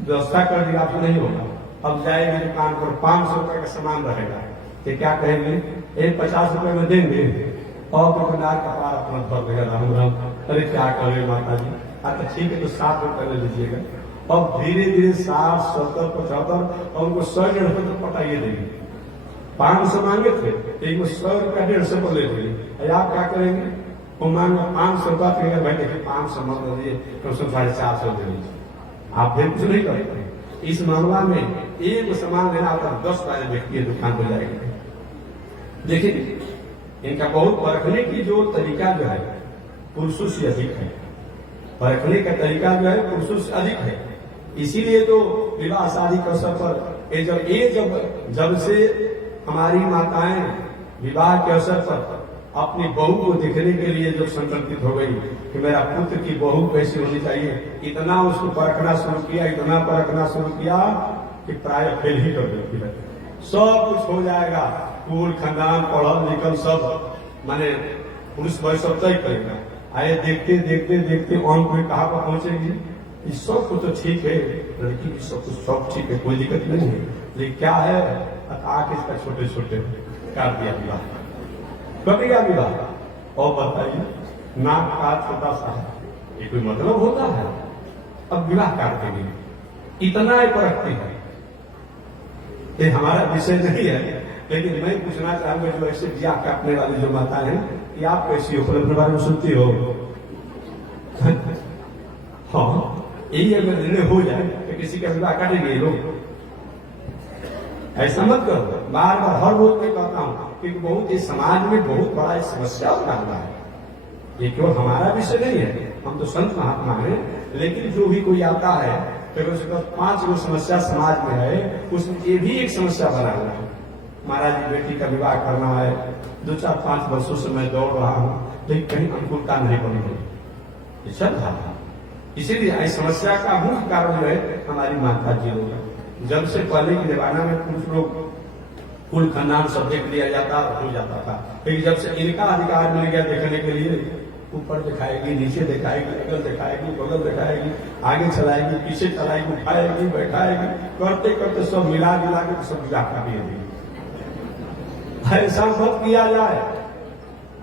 व्यवस्था कर दिया आपसे नहीं होगा। अब जाएगी दुकान पर 500 रुपए का सामान रहेगा, तो क्या कहेंगे, एक 50 रुपए में देंगे और दुकानदार का पार अपना भर देगा, राम राम। अरे क्या कर रहे माता जी, तो ठीक है तो 7 रुपए ले लीजिएगा। अब धीरे धीरे 60, 70, 75 और उनको 100-150 तो पटाइए देंगे। 500 मांगे थे, एक 100 रुपया 150 को ले लीजिए। आप क्या करेंगे? वो मांगा 500 रुपया, फिर भाई देखिए 500 मत दीजिए, कम से कम 450 दे दीजिए। आप फिर कुछ नहीं करेंगे। इस मामला में एक सामान लेना आपका 10 वाले व्यक्ति दुकान पर जाएंगे। देखिए इनका बहुत परखने की जो तरीका जो है पुरुषों से अधिक है। परखने का तरीका जो है पुरुषों से अधिक है। इसीलिए तो विवाह शादी के अवसर पर जब से हमारी माताएं विवाह के अवसर पर अपनी बहू को देखने के लिए जब संकल्पित हो गई कि मेरा पुत्र की बहू कैसी होनी चाहिए, इतना उसको परखना शुरू किया, इतना परखना शुरू किया कि प्राय फेल ही कर देती है। सब कुछ हो जाएगा, कुल खानदान पढ़ल लिखल सब माने पुरुष वर्ग सब तय करेगा। आए देखते देखते देखते अंत में कहाँ पर पहुंचेगी? इस सब कुछ तो ठीक है, लड़की की सब कुछ सब ठीक है, कोई दिक्कत नहीं है, लेकिन क्या है आके इसका छोटे छोटे काट दिया विवाह, कर दिया विवाह। और बताइए नाक का छोटा सा है, ये कोई मतलब होता है? अब विवाह काट देंगे, इतना ही परखती है। ये हमारा विषय नहीं है, लेकिन मैं पूछना चाहूंगा जो ऐसे ब्याह काटने वाली जो माता है कि आप कैसी हो, अपने बारे में सुनती हो? हाँ, यही अगर निर्णय हो जाए तो किसी का विवाह काटेंगे लोग। ऐसा मत करो। बार बार हर रोज मैं कहता हूं कि बहुत इस समाज में बहुत बड़ा एक समस्या उठा हुआ है। ये केवल हमारा विषय नहीं है, हम तो संत महात्मा हैं, लेकिन जो भी कोई आता है तो उसके पास 5 गो समस्या समाज में है, उसमें ये भी एक समस्या बना हुआ है। महाराज जी बेटी का विवाह करना है, 2-4-5 वर्षों से मैं दौड़ रहा हूं, लेकिन कहीं अनुकूलता नहीं बन गई, चल रहा था। इसीलिए इस समस्या का मुख्य कारण जो है हमारी माता जी लोग। जब से पहले के जमाना में पुरुष लोग कुल खानदान सब देख लिया जाता हो जाता था, लेकिन जब से इनका अधिकार मिल गया देखने के लिए, ऊपर दिखाएगी, नीचे दिखाएगी, अगल दिखाएगी, बगल दिखाएगी, आगे चलाएगी, पीछे चलाएगी, उठाएगी, बैठाएगी, करते करते सब मिला जुला के सब गिरा खा दिए। ऐसा मत किया जाए।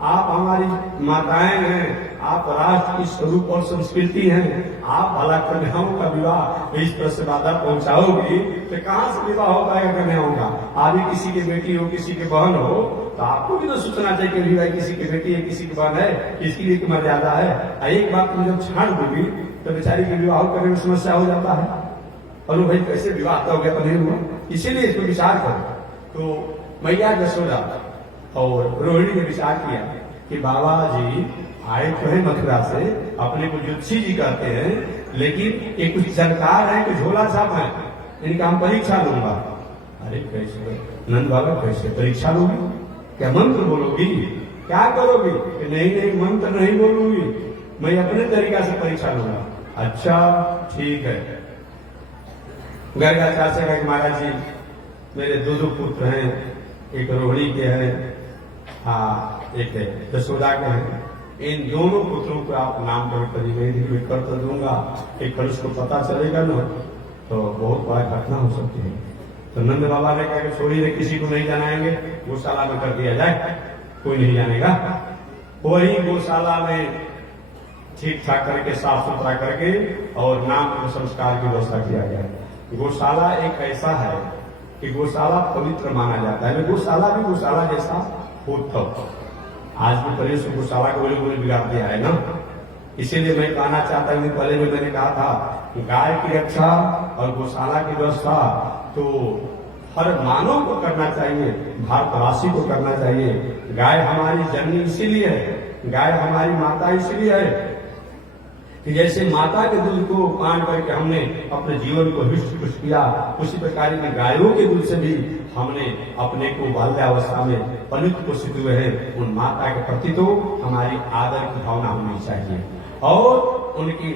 आप हमारी माताएं हैं, आप राष्ट्र की स्वरूप और संस्कृति हैं। आप भला कन्याओं का विवाह इस तरह से बाधा पहुंचाओगी तो कहां से विवाह हो पाएगा कन्याओं का? आदि किसी की बेटी हो, किसी की बहन हो, तो आपको भी तो सोचना चाहिए कि विवाह किसी की बेटी है, किसी की बहन है, इसकी भी एक मर्यादा है। एक बात तुम जब छाड़ दोगी तो बेचारी के विवाह करने में समस्या हो जाता है। और भाई कैसे विवाह हो गया तो नहीं हुआ, इसीलिए इसको विचार करो। तो मैया यशोदा और रोहिणी ने विचार किया कि बाबा जी आए तो है मथुरा से, अपने को ज्योतिषी जी कहते हैं, लेकिन ये कुछ जानकार है, कुछ झोला छाप है, इनका हम परीक्षा लूंगा। अरे कैसे नंद बाबा, कैसे परीक्षा लोगी? क्या मंत्र बोलोगी? क्या करोगी? नहीं नहीं, मंत्र नहीं बोलूंगी, मैं अपने तरीका से परीक्षा लूंगा। अच्छा ठीक है। घर का चाचा का महाराज जी मेरे 2 पुत्र हैं, एक रोहिणी के हैं, एक यशोदा के हैं। इन दोनों पुत्रों को आप नाम करिए, कर तो दूंगा, एक कल उसको पता चलेगा ना तो बहुत बड़ा घटना हो सकती है। तो नंद बाबा ने कहा कि छोड़ी ने किसी को नहीं जनाएंगे, गौशाला में कर दिया जाए, कोई नहीं जानेगा। वही गौशाला में ठीक ठाक करके साफ सुथरा करके और नाम संस्कार की व्यवस्था किया गया। गौशाला एक ऐसा है कि गौशाला पवित्र माना जाता है। गौशाला भी गौशाला जैसा होता, आज भी परिवेश गौशाला को बोले बिगाड़ दिया है ना। इसीलिए मैं कहना चाहता हूँ, पहले में मैंने कहा था गाय की रक्षा और गौशाला की व्यवस्था तो हर मानव को करना चाहिए, भारतवासी को करना चाहिए। गाय हमारी जननी इसीलिए है, गाय हमारी माता इसलिए है कि जैसे माता के दूध को पान करके हमने अपने जीवन को हृष्ट पुष्ट किया, उसी प्रकार की गायों के दूध से भी हमने अपने को बाल्यावस्था में पलित पोषित हुए हैं। उन माता के प्रति तो हमारी आदर की भावना होनी चाहिए और उनकी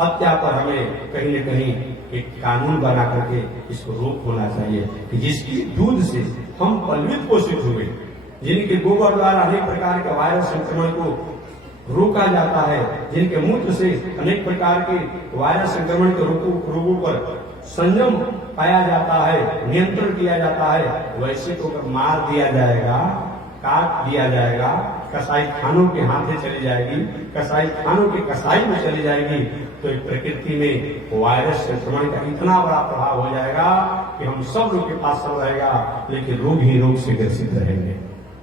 हत्या पर हमें कहीं न कहीं एक कानून बना करके इसको रोक होना चाहिए कि जिसकी दूध से हम पलित पोषित हुए, जिनके गोबर द्वारा अनेक प्रकार के वायरस संक्रमण को रोका जाता है, जिनके मूत्र से अनेक प्रकार के वायरस संक्रमण के रोगों पर संयम पाया जाता है, नियंत्रण किया जाता है, वैसे को अगर मार दिया जाएगा काट दिया जाएगा, कसाई खानों के हाथे चली जाएगी, कसाई खानों के कसाई में चली जाएगी, तो एक प्रकृति में वायरस संक्रमण का इतना बड़ा प्रभाव हो जाएगा कि हम सब लोग के पास सब रहेगा, लेकिन रोग ही रोग से ग्रसित रहेंगे।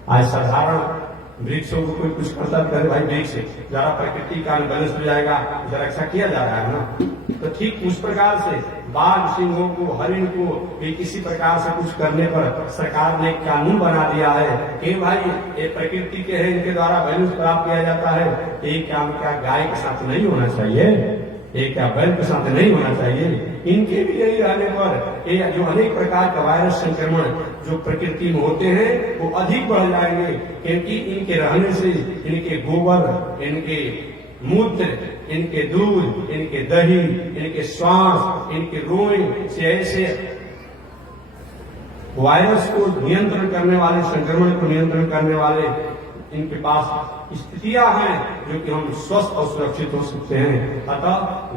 आज साधारण वृक्षों को कोई कुछ करता करे, भाई वृक्ष जरा प्रकृति का बैलेंस हो जाएगा, जरा रक्षा किया जा रहा है ना। तो ठीक उस प्रकार से बाघ, सिंहों को, हरिण को भी किसी प्रकार से कुछ करने पर सरकार ने कानून बना दिया है कि भाई ये प्रकृति के हैं, इनके द्वारा बैलेंस प्राप्त किया जाता है। एक काम क्या गाय के साथ नहीं होना चाहिए, एक क्या बैल के साथ नहीं होना चाहिए। इनके भी यही रहने पर ये जो अनेक प्रकार का वायरस संक्रमण जो प्रकृति में होते हैं वो अधिक बढ़ जाएंगे, क्योंकि इनके रहने से इनके गोबर, इनके मूत्र, इनके दूध, इनके दही, इनके श्वास, इनके रोए से ऐसे वायरस को नियंत्रण करने वाले, संक्रमण को नियंत्रण करने वाले इनके पास स्थितियां हैं जो कि हम स्वस्थ और सुरक्षित हो सकते हैं। अतः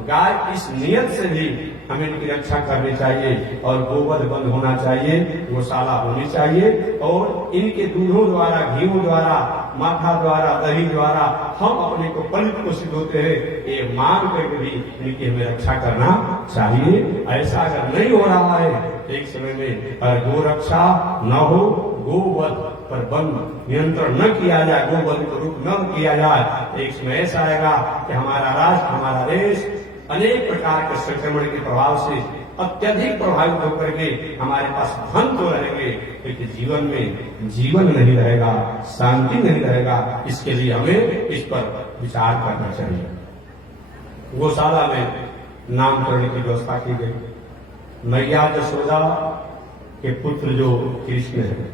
गाय इस नियत से भी हमें इनकी रक्षा करनी चाहिए और गोवध बंद होना चाहिए, गौशाला होनी चाहिए, और इनके दूधों द्वारा, घीओं द्वारा, माथा द्वारा, दही द्वारा हम अपने को पलित पोषित होते हैं, ये मान करके भी इनकी हमें रक्षा करना चाहिए। ऐसा अगर नहीं हो रहा है एक समय में, अगर गो रक्षा न हो, गोवध पर बंद नियंत्रण न किया जाए, गोवध को रुक न किया जाए, एक समय ऐसा आएगा कि हमारा राष्ट्र, हमारा देश अनेक प्रकार के संक्रमण के प्रभाव से अत्यधिक प्रभावित होकर के हमारे पास धन तो रहेंगे, लेकिन जीवन में जीवन नहीं रहेगा, शांति नहीं रहेगा। इसके लिए हमें इस पर विचार करना चाहिए। गौशाला में नामकरण की व्यवस्था की गई। मैया यशोदा के पुत्र जो कृष्ण है,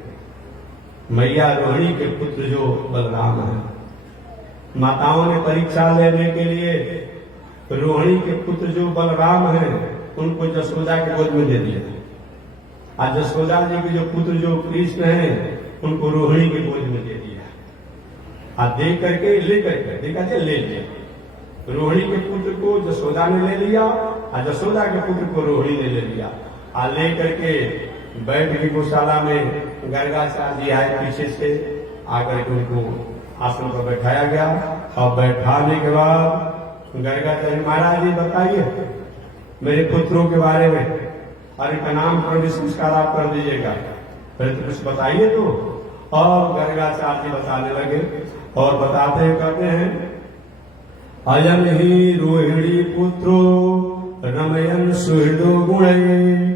मैया रोहिणी के पुत्र जो बलराम है, माताओं ने परीक्षा लेने के लिए रोहिणी के पुत्र जो बलराम है उनको यशोदा के गोद में दे दिया। आज यशोदा जी के जो पुत्र जो कृष्ण है उनको रोहिणी के गोद में दे दिया। आज देख करके लेकर देखा जाए ले लिया, रोहिणी के पुत्र को यशोदा ने ले लिया और यशोदा के पुत्र को रोहिणी ने ले लिया। आ ले करके बैठ के गौशाला में गर्गाचार्य जी आए पीछे से, आकर के उनको आसन पर बैठाया गया। और बैठाने के बाद गर्गाचार्य महाराज जी बताइए मेरे पुत्रों के बारे में, और इनका नाम पर संस्कार आप कर दीजिएगा, पहले तो कुछ बताइए तो। और गर्गाचार्य जी बताने लगे और बताते कहते हैं, अयम ही रोहिणी पुत्रो रमयन सुहृदो गुणे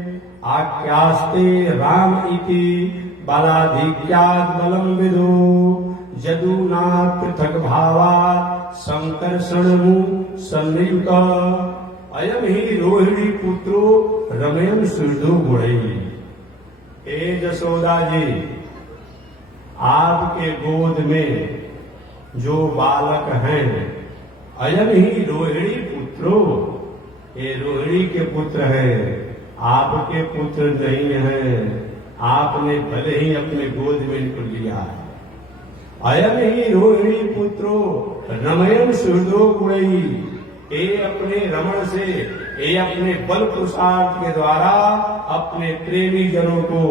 आख्यास्ते राम इति बलाधिक्यात् बलम विदो यदुनाथ पृथक भावा संकर्षणमु सन्नियुत अयम ही रोहिणी पुत्रो रमयन सुहृदो गुणे। हे यशोदा जी, आपके गोद में जो बालक हैं, अयम ही रोहिणी पुत्रो, ये रोहिणी के पुत्र हैं, आपके पुत्र नहीं है। आपने भले ही अपने गोद में इनको लिया है। अयम ही रोहिणी पुत्रो रमयन सुहृदो गुणई, ये अपने रमण से, ये अपने बल पुरुषार्थ के द्वारा अपने प्रेमी जनों को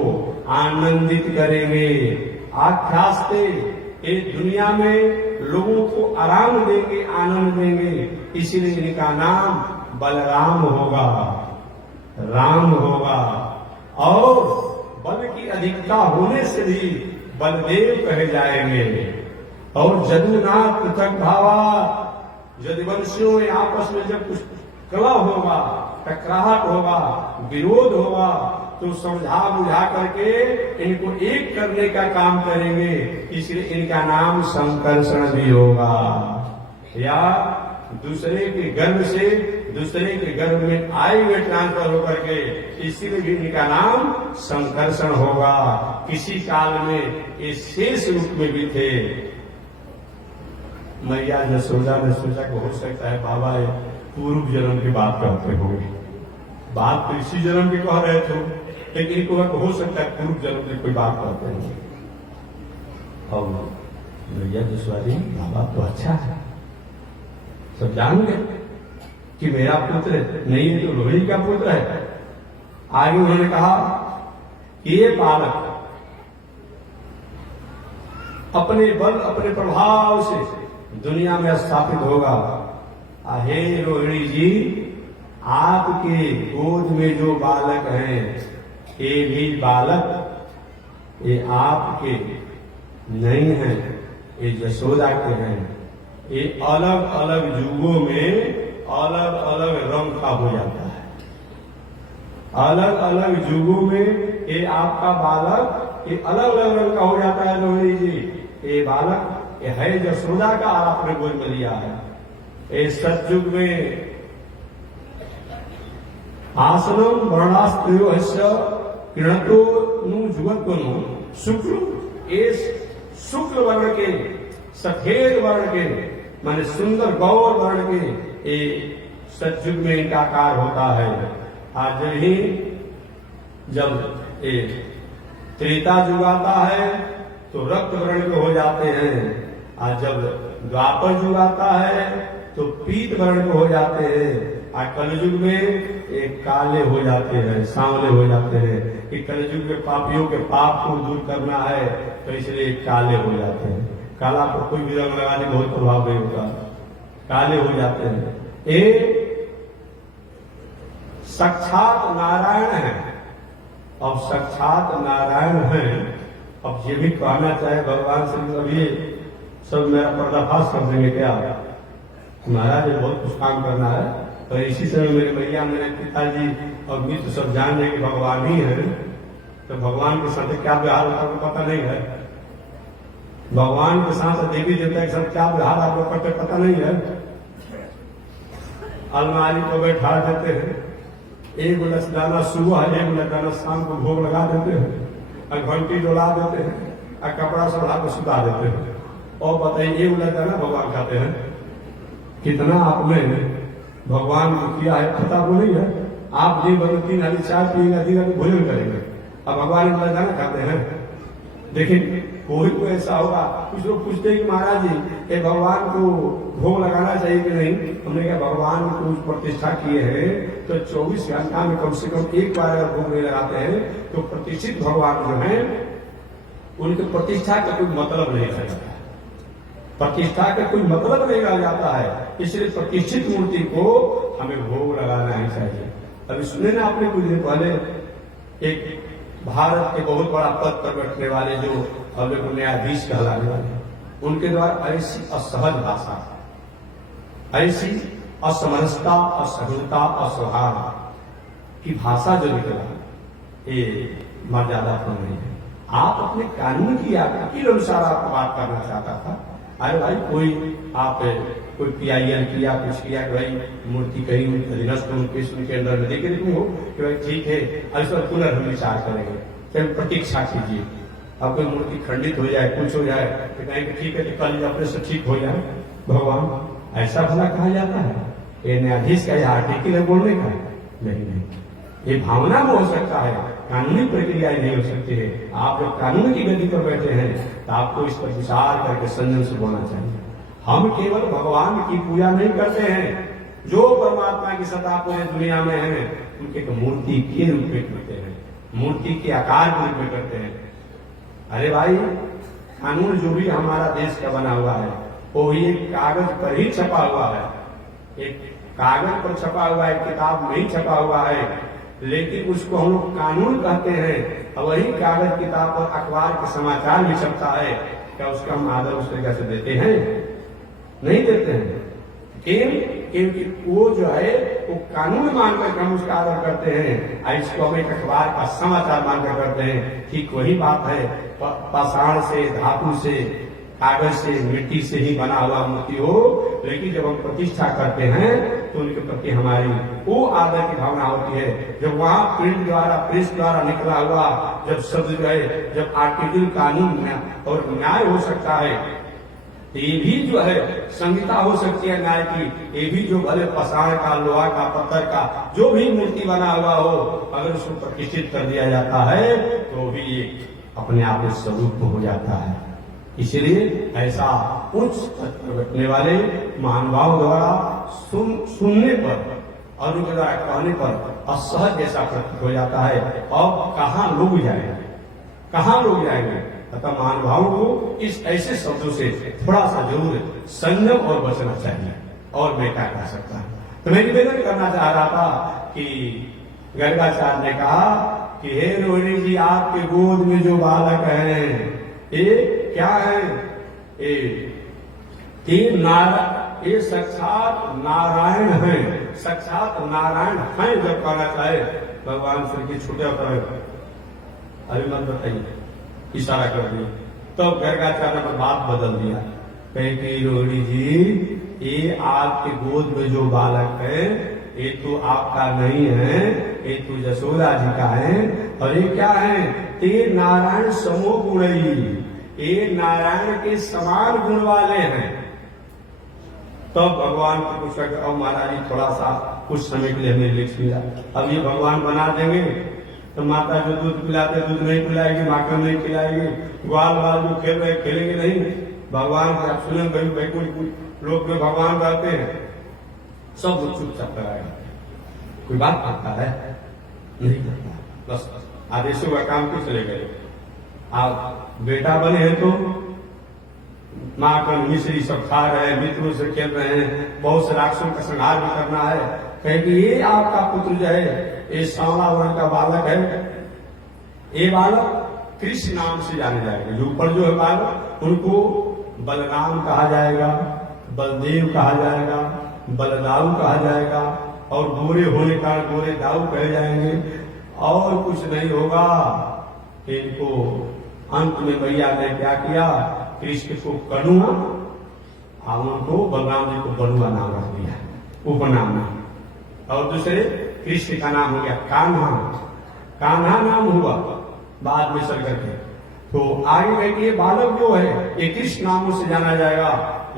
आनंदित करेंगे। आख्यास्ते, ये दुनिया में लोगों को आराम देंगे, आनंद देंगे, इसीलिए इनका नाम बलराम होगा, राम होगा। और बल की अधिकता होने से भी बलदेव कहे जाएंगे। और जदुनाथ पृथक भावा, यदुवंशियों में आपस में जब कुछ कलह होगा, टकराहट होगा, विरोध होगा, तो समझा बुझा करके इनको एक करने का काम करेंगे, इसलिए इनका नाम संकर्षण भी होगा। या दूसरे के गर्भ से दूसरे के गर्भ में आए हुए ट्रांसफर होकर के, इसीलिए भी इनका नाम संकर्षण होगा। किसी काल में ये शेष रूप में भी थे। मैया यशोदा ने सोचा कि हो सकता है बाबा पूर्व जन्म की बात करते होंगे, बात तो इसी जन्म की कह रहे थे, लेकिन इनको हो सकता है पूर्व जन्म की कोई बात करते होंगे। और मैया यशोदा जी, बाबा तो अच्छा है, सब जान गए कि मेरा पुत्र नहीं है तो रोहिणी का पुत्र है। आगे उन्होंने कहा कि ये बालक अपने बल अपने प्रभाव से दुनिया में स्थापित होगा। हे रोहिणी जी, आपके गोद में जो बालक हैं, ये भी बालक ये आपके नहीं हैं, ये यशोदा के हैं। ये अलग अलग युगों में अलग अलग रंग का हो जाता है। अलग अलग युगों में ये आपका बालक ये अलग अलग रंग का हो जाता है। रोहिणी जी, ये बालक ये है यशोदा का, आपने गोद में लिया है। ये सतयुग में आसनम वर्णास्त्रो किरणतो जुगत शुक्ल, इस शुक्ल वर्ण के सफेद वर्ण के माने सुंदर गौर वर्ण के ये सतयुग में इनका आकार होता है। आज ही जब ये त्रेता युग आता है तो रक्त वर्ण के हो जाते हैं। आज जब द्वापर युग आता है तो पीत वर्ण के हो जाते हैं। आज कलयुग में एक काले हो जाते हैं, सांवले हो जाते हैं। कि कलयुग में पापियों के पाप को दूर करना है तो इसलिए काले हो जाते हैं। काला को कोई भी रंग लगाने में बहुत प्रभाव नहीं होता, काले हो जाते हैं। ये साक्षात नारायण है। अब साक्षात नारायण है। अब ये भी कहना चाहे भगवान से अभी सब मेरा पर्दाफाश कर देंगे क्या? महाराज बहुत कुछ काम करना है। तो इसी समय मेरे भैया मेरे पिताजी और मित्र सब जान रहे कि भगवान ही है, तो भगवान के साथ क्या व्यवहार होता है पता नहीं है। भगवान के साथ देवी देवता के साथ क्या व्यवहार आपको करते पता नहीं है। अलमारी को बैठा देते हैं, एक लचदाना सुबह एक लचदाना शाम को भोग लगा देते हैं, और घंटी डोला देते हैं, और कपड़ा सब हाथ को सुधा देते हैं। और बताइए एक लचदाना भगवान खाते हैं? कितना आपने भगवान को किया है पता को नहीं है। आप दिन भर 3 हाली चाय पिएगा, 3 हाली भोजन करेंगे, अब भगवान को लचदाना खाते हैं? देखिए कोई को ऐसा होगा, कुछ लोग पूछते हैं कि महाराज जी ये भगवान को भोग लगाना चाहिए कि नहीं? हमने कहा भगवान को प्रतिष्ठा किए हैं तो 24 घंटा में कम से कम एक बार अगर भोग नहीं लगाते हैं तो प्रतिष्ठित भगवान जो है उनके प्रतिष्ठा का कोई मतलब नहीं रह जाता है। प्रतिष्ठा का कोई मतलब नहीं रह जाता है। इसलिए प्रतिष्ठित मूर्ति को हमें भोग लगाना ही चाहिए। अभी सुने ना आपने कुछ दिन पहले एक भारत के बहुत बड़ा पद पर बैठने वाले जो अब लोग न्यायाधीश कहलाने वाले, उनके द्वारा ऐसी असहज भाषा, ऐसी असमनसता, असहजता, असहार की भाषा जो निकला, ये मर्यादापूर्ण नहीं है। आप अपने कानून की वकील अनुसार आपको बात करना चाहता था। अरे भाई कोई PIL किया कुछ किया कि भाई मूर्ति कहीं अधीनस्थ उनके अंदर में देखे नहीं हो कि भाई ठीक है इस पर पुनर्विचार करेंगे, फिर प्रतीक्षा कीजिए। अब कोई मूर्ति खंडित हो जाए कुछ हो जाए तो कहेंगे ठीक है तो कल अपने से ठीक हो जाए भगवान, ऐसा भला कहा जाता है? ये न्यायाधीश का यह आर्टिकल है बोलने का? नहीं, ये भावना में हो सकता है, कानूनी प्रक्रिया नहीं हो सकती है। आप जब कानून की गति पर बैठे हैं तो आपको इस पर विचार करके संयम से बोलना चाहिए। हम केवल भगवान की पूजा नहीं करते हैं, जो परमात्मा की सत्ता पूरे दुनिया में है उनके मूर्ति के रूप में करते हैं, मूर्ति के आकार के रूप में करते हैं। अरे भाई कानून जो भी हमारा देश का बना हुआ है वो भी एक कागज पर ही छपा हुआ है, एक कागज पर छपा हुआ है, किताब में ही छपा हुआ है, लेकिन उसको हम लोग कानून कहते हैं। और वही कागज किताब पर अखबार के समाचार भी छपता है, क्या उसका हम आदर उस तरीके से देते हैं? नहीं देते हैं। क्योंकि वो जो है वो कानून मानकर हम उसका आदर करते हैं, इसको हम एक अखबार का समाचार मानकर करते हैं। ठीक वही बात है, पाषाण से, धातु से, कागज से, मिट्टी से ही बना हुआ मूर्ति हो, लेकिन जब हम प्रतिष्ठा करते हैं तो उनके प्रति हमारी वो आदर की भावना होती है। जब वहां प्रिंट द्वारा, प्रेस द्वारा निकला हुआ जब शब्द जो है, जब आर्टिकल कानून और न्याय हो सकता है, ये भी जो है संहिता हो सकती है न्याय की। ये भी जो भले पाषाण का, लोहा का, पत्थर का जो भी मूर्ति बना हुआ हो, अगर उसको प्रतिष्ठित कर दिया जाता है तो भी ये अपने आप में स्वरूप हो जाता है। इसलिए ऐसा उच्च बैठने वाले महानुभाव द्वारा सुनने पर और उनके द्वारा कहने पर असहज जैसा प्रतीत हो जाता है। अब कहाँ लोग जाएंगे, कहाँ लोग जाएंगे? अतः महानुभावों को इस ऐसे शब्दों से थोड़ा सा जरूर संयम और बचना चाहिए। और मैं क्या कह सकता हूं? तो मैं निवेदन करना चाह रहा था कि गर्गाचार्य ने कहा कि हे रोहिणी जी, आपके गोद में जो बालक है ये क्या है? ये साक्षात नारायण है, साक्षात नारायण है। जब कहना चाहे भगवान श्री की छुटे उतर अभी मत बताइए, इशारा कर दिया। तो गर्गाचार्य ने बात बदल दिया, कहे कि रोहिणी जी, ये आपके गोद में जो बालक है ये तो आपका नहीं है, ये तो यशोदा जी का है। और ये क्या है? ते नारायण समो गुणई, ये नारायण के समान गुण वाले हैं। तो भगवान को पूछा कि अब महाराज जी थोड़ा सा कुछ समय के लिए हमें लिख लिया, अब ये भगवान बना देंगे तो माता जो दूध पिलाते दूध नहीं पिलाएगी, माखन नहीं खिलाएगी, ग्वाल वाल जो खेल रहे खेलेंगे नहीं। भगवान का आप सुने भाई बैकुंठ लोग में भगवान रहते हैं, सब लोग चुपचाप कराएगा। कोई बात करता है? नहीं करता, बस आदेशों का काम क्यों चले गए? आप बेटा बने हैं तो माखन मिश्री सब खा रहे हैं, मित्रों से खेल रहे हैं, बहुत से राक्षसों का संहार भी करना है। कहे कि ये आपका पुत्र जो है, ये सांवला वर्ण का बालक है, ये बालक कृष्ण नाम से जाने जाएगा। जो ऊपर जो है बालक, उनको बलराम कहा जाएगा, बलदेव कहा जाएगा, बलदाऊ कहा जाएगा, और गोरे होने का गोरे दाऊ कहे जाएंगे। और कुछ नहीं होगा। इनको अंत में मैया ने क्या किया? कृष्ण को कनुआ और उनको बलराम जी को बनुआ नाम रख दिया, उपनाम में। और दूसरे कृष्ण का नाम हो गया कान्हा, कान्हा नाम हुआ बाद में चल करके। तो आगे में ये बालक जो है ये कृष्ण नामों से जाना जाएगा।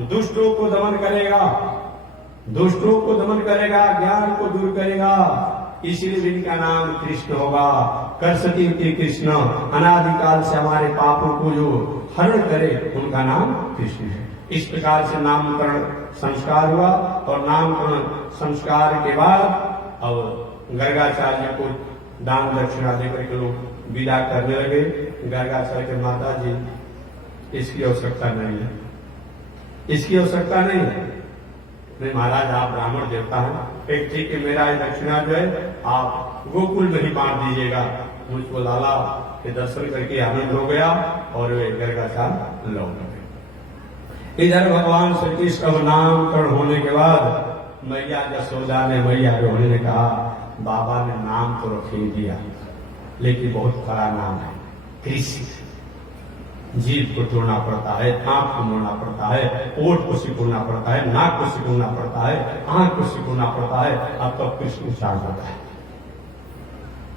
दुष्टों को दमन करेगा, दुष्टों को दमन करेगा, ज्ञान को दूर करेगा, इसलिए इनका नाम कृष्ण होगा। कर सती कृष्ण, अनादिकाल से हमारे पापों को जो हरण करे उनका नाम कृष्ण है। इस प्रकार से नामकरण संस्कार हुआ, और नामकरण संस्कार के बाद अब गर्गाचार्य को दान दक्षिणा देकर के लोग विदा करने लगे। गर्गाचार्य के माता जी, इसकी आवश्यकता नहीं है, इसकी आवश्यकता नहीं है। नहीं महाराज, आप ब्राह्मण देवता हैं, एक ठीक है, मेरा ये दक्षिणा जो है आप गोकुल में ही बांट दीजिएगा। मुझको लाला के दर्शन करके आनंद हो गया और वे गर्गाचार्य लौट गए। इधर भगवान श्री कृष्ण का नामकरण होने के बाद मैया यशोदा ने, मैया रोहिणी ने कहा, बाबा ने नाम तो रख ही दिया, लेकिन बहुत खरा नाम है कृष्ण। जीभ को तोड़ना पड़ता है, आंख को मोड़ना पड़ता है, ओठ को सिकुड़ना पड़ता है, नाक को सिकुड़ना पड़ता है, आंख को सिकुड़ना पड़ता है, अब तब कृष्ण उच्चारण होता है।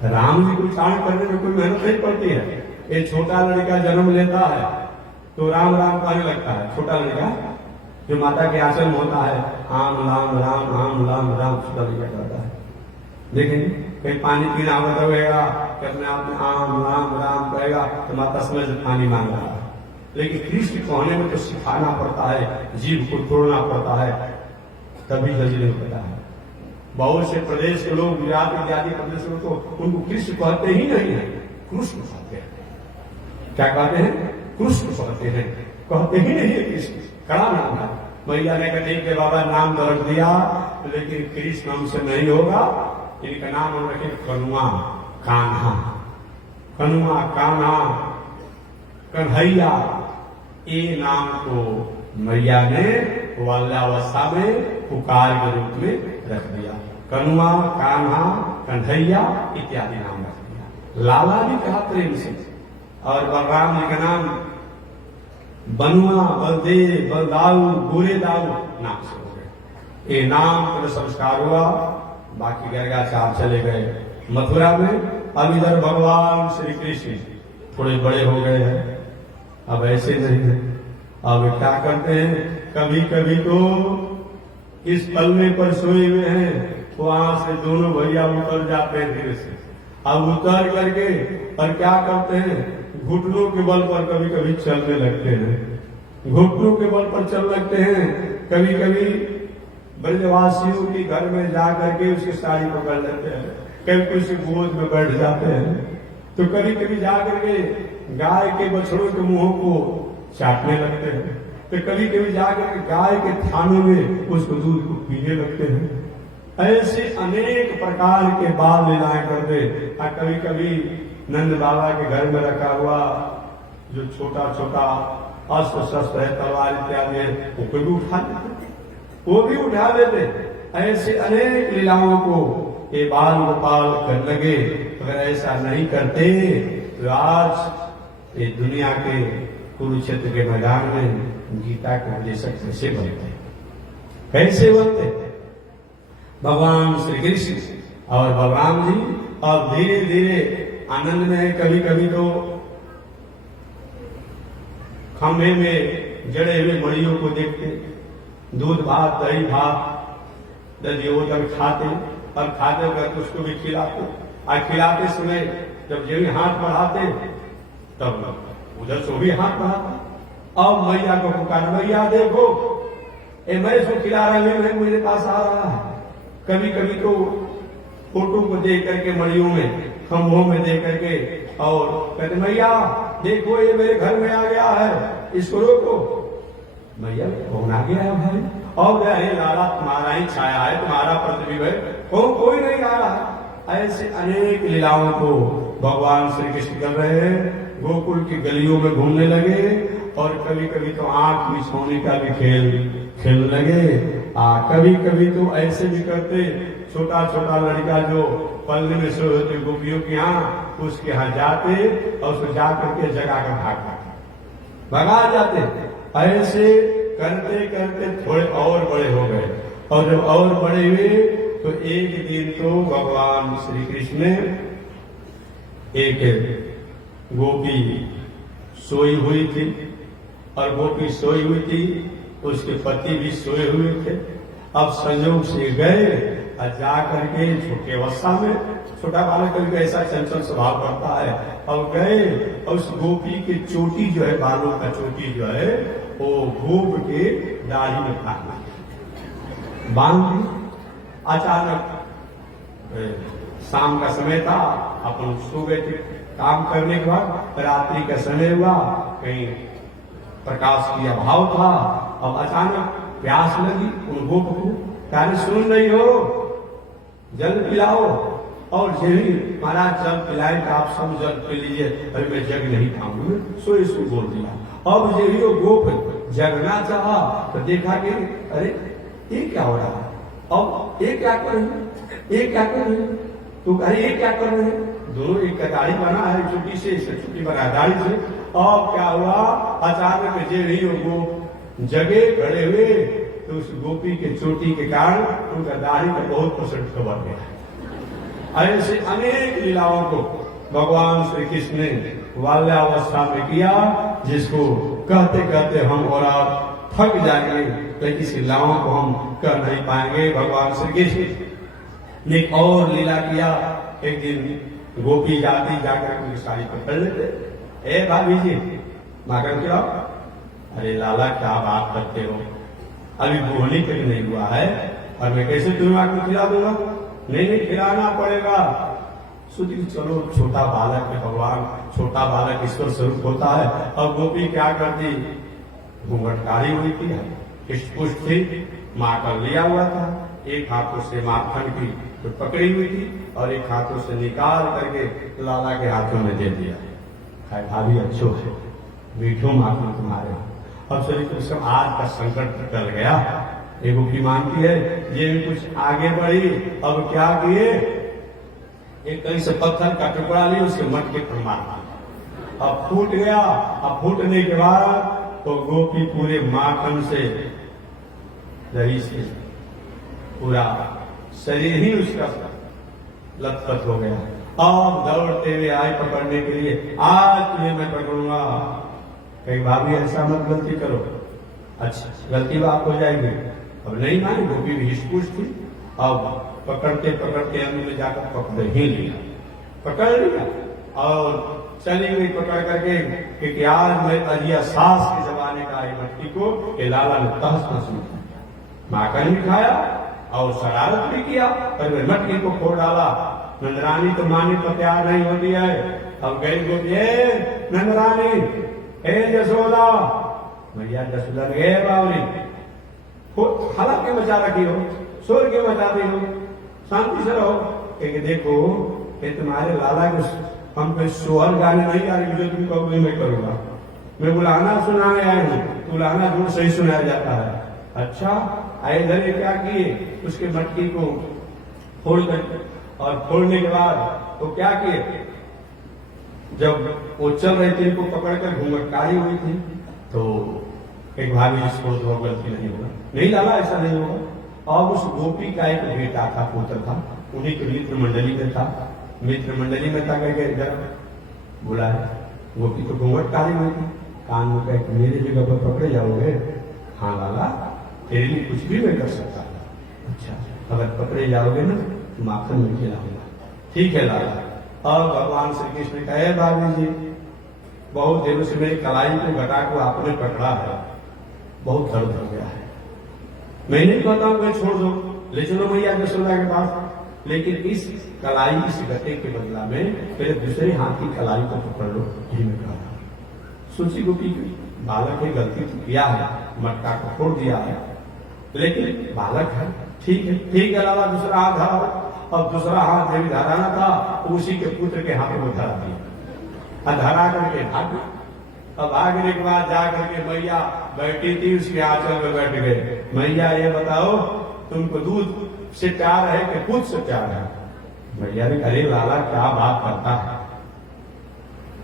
राम जी को उच्चारण करने में कोई मेहनत नहीं पड़ती है। एक छोटा लड़का जन्म लेता है तो राम राम कहने लगता है। छोटा लड़का जो माता के आंचल में होता है, आम राम राम, आम राम राम, छोटा लड़का कहता है। देखेंगे कहीं पानी पीना होगा कि अपने आप में आम राम राम कहेगा तो माता समझ पानी मांग रहा है। लेकिन कृष्ण कहने में तो सिखाना पड़ता है, जीभ को तोड़ना पड़ता है, तभी जल्दी नहीं पता है। बहुत से प्रदेश के लोग, गुजरात इत्यादि प्रदेश में तो उनको कृष्ण कहते ही नहीं है, कृष्ण कहते हैं। क्या कहते हैं? कृष्ण कहते हैं, कहते ही नहीं है कृष्ण। कड़ा नाम है। मैया ने कहा ठीक है बाबा, नाम तो रख दिया, लेकिन कृष्ण नाम से नहीं होगा, इनका नाम हम रखे कनुआ कान्हा, कनुआ कान्हा कन्हैया। ये नाम को मैया ने बाल्यावस्था में पुकार के रूप में रख दिया। कनुआ, कान्हा, कन्हैया इत्यादि नाम रख दिया। लाला भी कहा प्रेम से, और बलराम जी का नाम बनुआ, बलदेव, बलदाऊ, गोरेदाऊ नाम से हो गए। ये नाम पर संस्कार हुआ। बाकी गर्गाचार्य चले गए मथुरा में। अब इधर भगवान श्री कृष्ण थोड़े बड़े हो गए हैं, अब ऐसे नहीं है। अब क्या करते हैं, कभी कभी तो इस पलने पर सोए हुए हैं, वहां से दोनों भैया उतर जाते हैं धीरे से। अब उतर करके और क्या करते हैं, घुटनों के बल पर कभी कभी चलने लगते हैं, घुटनों के बल पर चल लगते हैं। कभी कभी ब्रजवासियों के घर में जा करके उसकी साड़ी पकड़ लेते हैं, कभी किसी गोद में बैठ जाते हैं, तो कभी कभी जा करके गाय के बछड़ों के मुंहों को चाटने लगते हैं, तो कभी कभी जाकर गाय के थानों में उसको दूध को पीने लगते हैं। ऐसे अनेक प्रकार के बाल लीलाएं करते। और कभी कभी नंद बाबा के घर में रखा हुआ जो छोटा छोटा अस्त्र शस्त्र है, तलवार इत्यादि है, वो कोई भी उठा लेते, वो भी उठा लेते। ऐसे अनेक लीलाओं को ये बाल गोपाल कर लगे। अगर ऐसा नहीं करते तो आज ये दुनिया के कुरुक्षेत्र के मैदान में गीता के उपदेशक कैसे बनते, कैसे बनते? भगवान श्री कृष्ण और बलराम जी अब धीरे धीरे आनंद में है। कभी कभी तो खंभे में जड़े हुए मड़ियों को देखते, दूध भात दही भात दधियो तक खाते, और खाते वक्त उसको भी खिलाते। और खिलाते समय जब जो भी हाथ बढ़ाते तब उधर से भी हाथ बढ़ाते। अब मैया को पुकार, मैया देखो ये मैं इसको खिला रहा हूं, मेरे पास आ रहा है। कभी कभी तो फोटो को देख करके मड़ियों में खंभों में देख करके और कहते मैया देखो ये मेरे घर में आ गया है, इसको रोको। मैया कौन आ गया है भाई? और अरे लाला तुम्हारा ही छाया है, तुम्हारा प्रतिबिंब है, कोई नहीं आ रहा। ऐसे अनेक लीलाओं को भगवान श्री कृष्ण कर रहे हैं। गोकुल की गलियों में घूमने लगे और कभी कभी तो आंख बिछोने का भी खेल खेलने लगे। कभी कभी तो ऐसे भी करते, छोटा छोटा लड़का जो पल्ले में सोए होते गोपियों के यहाँ, उसके यहाँ जाते और उसको जाकर के जगा कर भगा जाते। ऐसे करते करते थोड़े और बड़े हो गए, और जब और बड़े हुए तो एक दिन तो भगवान श्री कृष्ण ने एक गोपी सोई हुई थी, और गोपी सोई हुई थी, उसके पति भी सोए हुए थे। अब संयोग से गए और जाकर के छोटे अवस्था में, छोटा बालक कभी ऐसा चंचल स्वभाव करता है, और गए और उस गोपी की चोटी जो है, बालों का चोटी जो है, वो गोप के दाढ़ी में काटना बांध दी। अचानक शाम का समय था, अपन सो गए थे काम करने के बाद, रात्रि का समय हुआ, कहीं प्रकाश की अभाव था। अब अचानक प्यास लगी उन गोप को, कहने सुन रही हो, जल पिलाओ। और यही महाराज जल पिलाए तो आप सब जल पी लीजिए, अरे मैं जग नहीं पाऊंगी, सो इसको बोल दिया। अब यही वो गोप जगना चाहा तो देखा कि अरे ये क्या हो रहा है, अब ये क्या कर रहे, ये क्या कर रहे, तो अरे ये क्या कर रहे हैं, दोनों एक दाढ़ी बना है छुट्टी से, इससे छुट्टी बना दाढ़ी से। और क्या हुआ, अचानक जे नहीं वो जगे खड़े हुए, तो उस गोपी के चोटी के कारण उनका दाढ़ी का बहुत % बढ़ गया। ऐसे अनेक लीलाओं को भगवान श्री कृष्ण ने बाल्यावस्था में किया, जिसको कहते कहते हम और आप थक जाएंगे, लेकिन इस लीलाओं को हम कर नहीं पाएंगे। भगवान श्री कृष्ण ने एक और लीला किया। एक दिन गोपी जाती जाकर उनकी साड़ी पकड़ लेते, ए भाभी जी माखन खिलाओ। अरे लाला क्या बात करते हो, अभी बोलने के लिए नहीं हुआ है, और मैं कैसे तुम्हें माखन खिला दूंगा? नहीं खिलाना पड़ेगा। सोची चलो छोटा बालक है, भगवान छोटा बालक ईश्वर स्वरूप होता है। और गोपी क्या करती, घूंघटकारी हुई थी, पुष्ट थी, माखन लिया हुआ था, एक हाथों से माखन की तो पकड़ी हुई थी, और एक हाथों से निकाल करके लाला के हाथों में दे दिया। भाभी अच्छो है, मीठो माखन तुम्हारे। अब सोची तो सब आज का संकट टल गया। एक गोपी मानती है, ये भी कुछ आगे बढ़ी। अब क्या किए, एक कहीं से पत्थर का टुकड़ा लिया, उसके मटके पर मारा, अब फूट गया। अब फूटने के बाद तो गोपी पूरे माखन से, दही से पूरा शरीर ही उसका लथपथ हो गया। अब दौड़ते हुए आए पकड़ने के लिए, आज तुम्हें मैं पकड़ूंगा। कहीं भाभी ऐसा मत गलती करो, अच्छा गलती बात हो जाएगी। अब नहीं मानी, गोपी भी हिचकुच थी। अब पकड़ते पकड़ते अंत में जाकर पकड़ ही लिया, पकड़ लिया और चली गई पकड़ करके, क्योंकि आज मैं अजिया सास के जमाने का मट्टी को ये लाला ने तहस नहस किया, माखन भी खाया और शरारत भी किया, पर मटकी को फोड़ डाला। नंदरानी तो माने पर तैयार नहीं होती है, अब गई गोपी, नंदरानी, हे यशोदा। मैया यशोदा ने, हे बावरी, हालत क्यों मचा रखी हो, शोर क्यों मचाती हो, शांति से रहो। क्योंकि देखो कि तुम्हारे लाला के हम पे सोहर गाने नहीं आ रही, जो तुम कहोगे मैं करूंगा। मैं बुलाना सुनाने आया हूं, बुलाना दूर से ही सुनाया जाता है। अच्छा, आए इधर क्या किए, उसके मटकी को फोड़ कर, और फोड़ने के बाद वो क्या किए, जब वो चल रहे थे, इनको पकड़कर घूंघट काढ़ी हुई थी, तो एक भाभी जिसको तो गलती नहीं होगा, नहीं लाला ऐसा नहीं होगा। और उस गोपी का एक बेटा था, पुत्र था, उन्हीं के मित्र मंडली में था, मित्र मंडली में था, करके जरा बुलाया। गोपी तो घूंघट काढ़ी हुई थी, कान में कह, मेरी जगह पर पकड़े जाओगे? हाँ लाला, तेरे लिए कुछ भी मैं कर सकता हूँ। अच्छा, अगर पकड़े जाओगे ना तो माखन में खिलाऊंगा। ठीक है लाला। और भगवान श्री कृष्ण कहे, बाबू जी बहुत देर से मेरी कलाई को घटा को आपने पकड़ा है, बहुत दर्द हो गया है, मैं नहीं कहता हूं छोड़ दो, ले चलो मैया यशोदा के पास, लेकिन इस कलाई, इस गटे के बदला में मेरे दूसरे हाथ की कलाई को पकड़ लो, यही मैं कह रहा हूं। सोची गोपी, बालक ने गलती तो किया है, मटका को फोड़ दिया है, लेकिन बालक है, ठीक है, ठीक है लाला, दूसरा हाथ धरा। और दूसरा हाथ जब धराना था, उसी के पुत्र के हाथ में धरा दिया, धरा करके भाग। अब भागने के बाद जाकर के मैया बैठी थी, उसके आंचल में बैठ गए। मैया ये बताओ, तुमको दूध से प्यार है कि खुद से प्यार है? मैया ने, अरे लाला क्या बात करता है,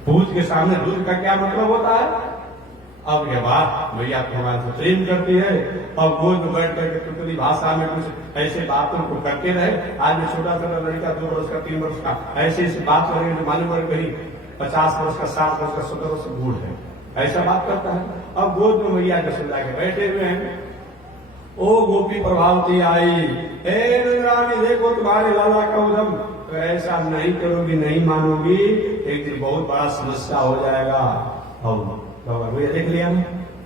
दूध के सामने दूध का क्या मतलब होता है? अब ये बात मैया भगवान से प्रेम करती है, और गोद में बैठ करके टुकड़ी भाषा में कुछ ऐसे बातों को करते रहे। आज में छोटा छोटा लड़का 2 वर्ष का, 3 वर्ष का, ऐसे ऐसी बात करेंगे तो मालूम है कहीं 50 वर्ष का, 60 वर्ष का, 70 वर्ष बूढ़ है, ऐसा बात करता है। अब गोद में मैया यशोदा के बैठे हुए हैं। ओ गोपी प्रभावती आई, ए नंदरानी देखो तुम्हारे लाला का उदम, तो ऐसा नहीं करोगी, नहीं मानोगी, एक दिन बहुत बड़ा समस्या हो जाएगा। और भैया देख लिया ना,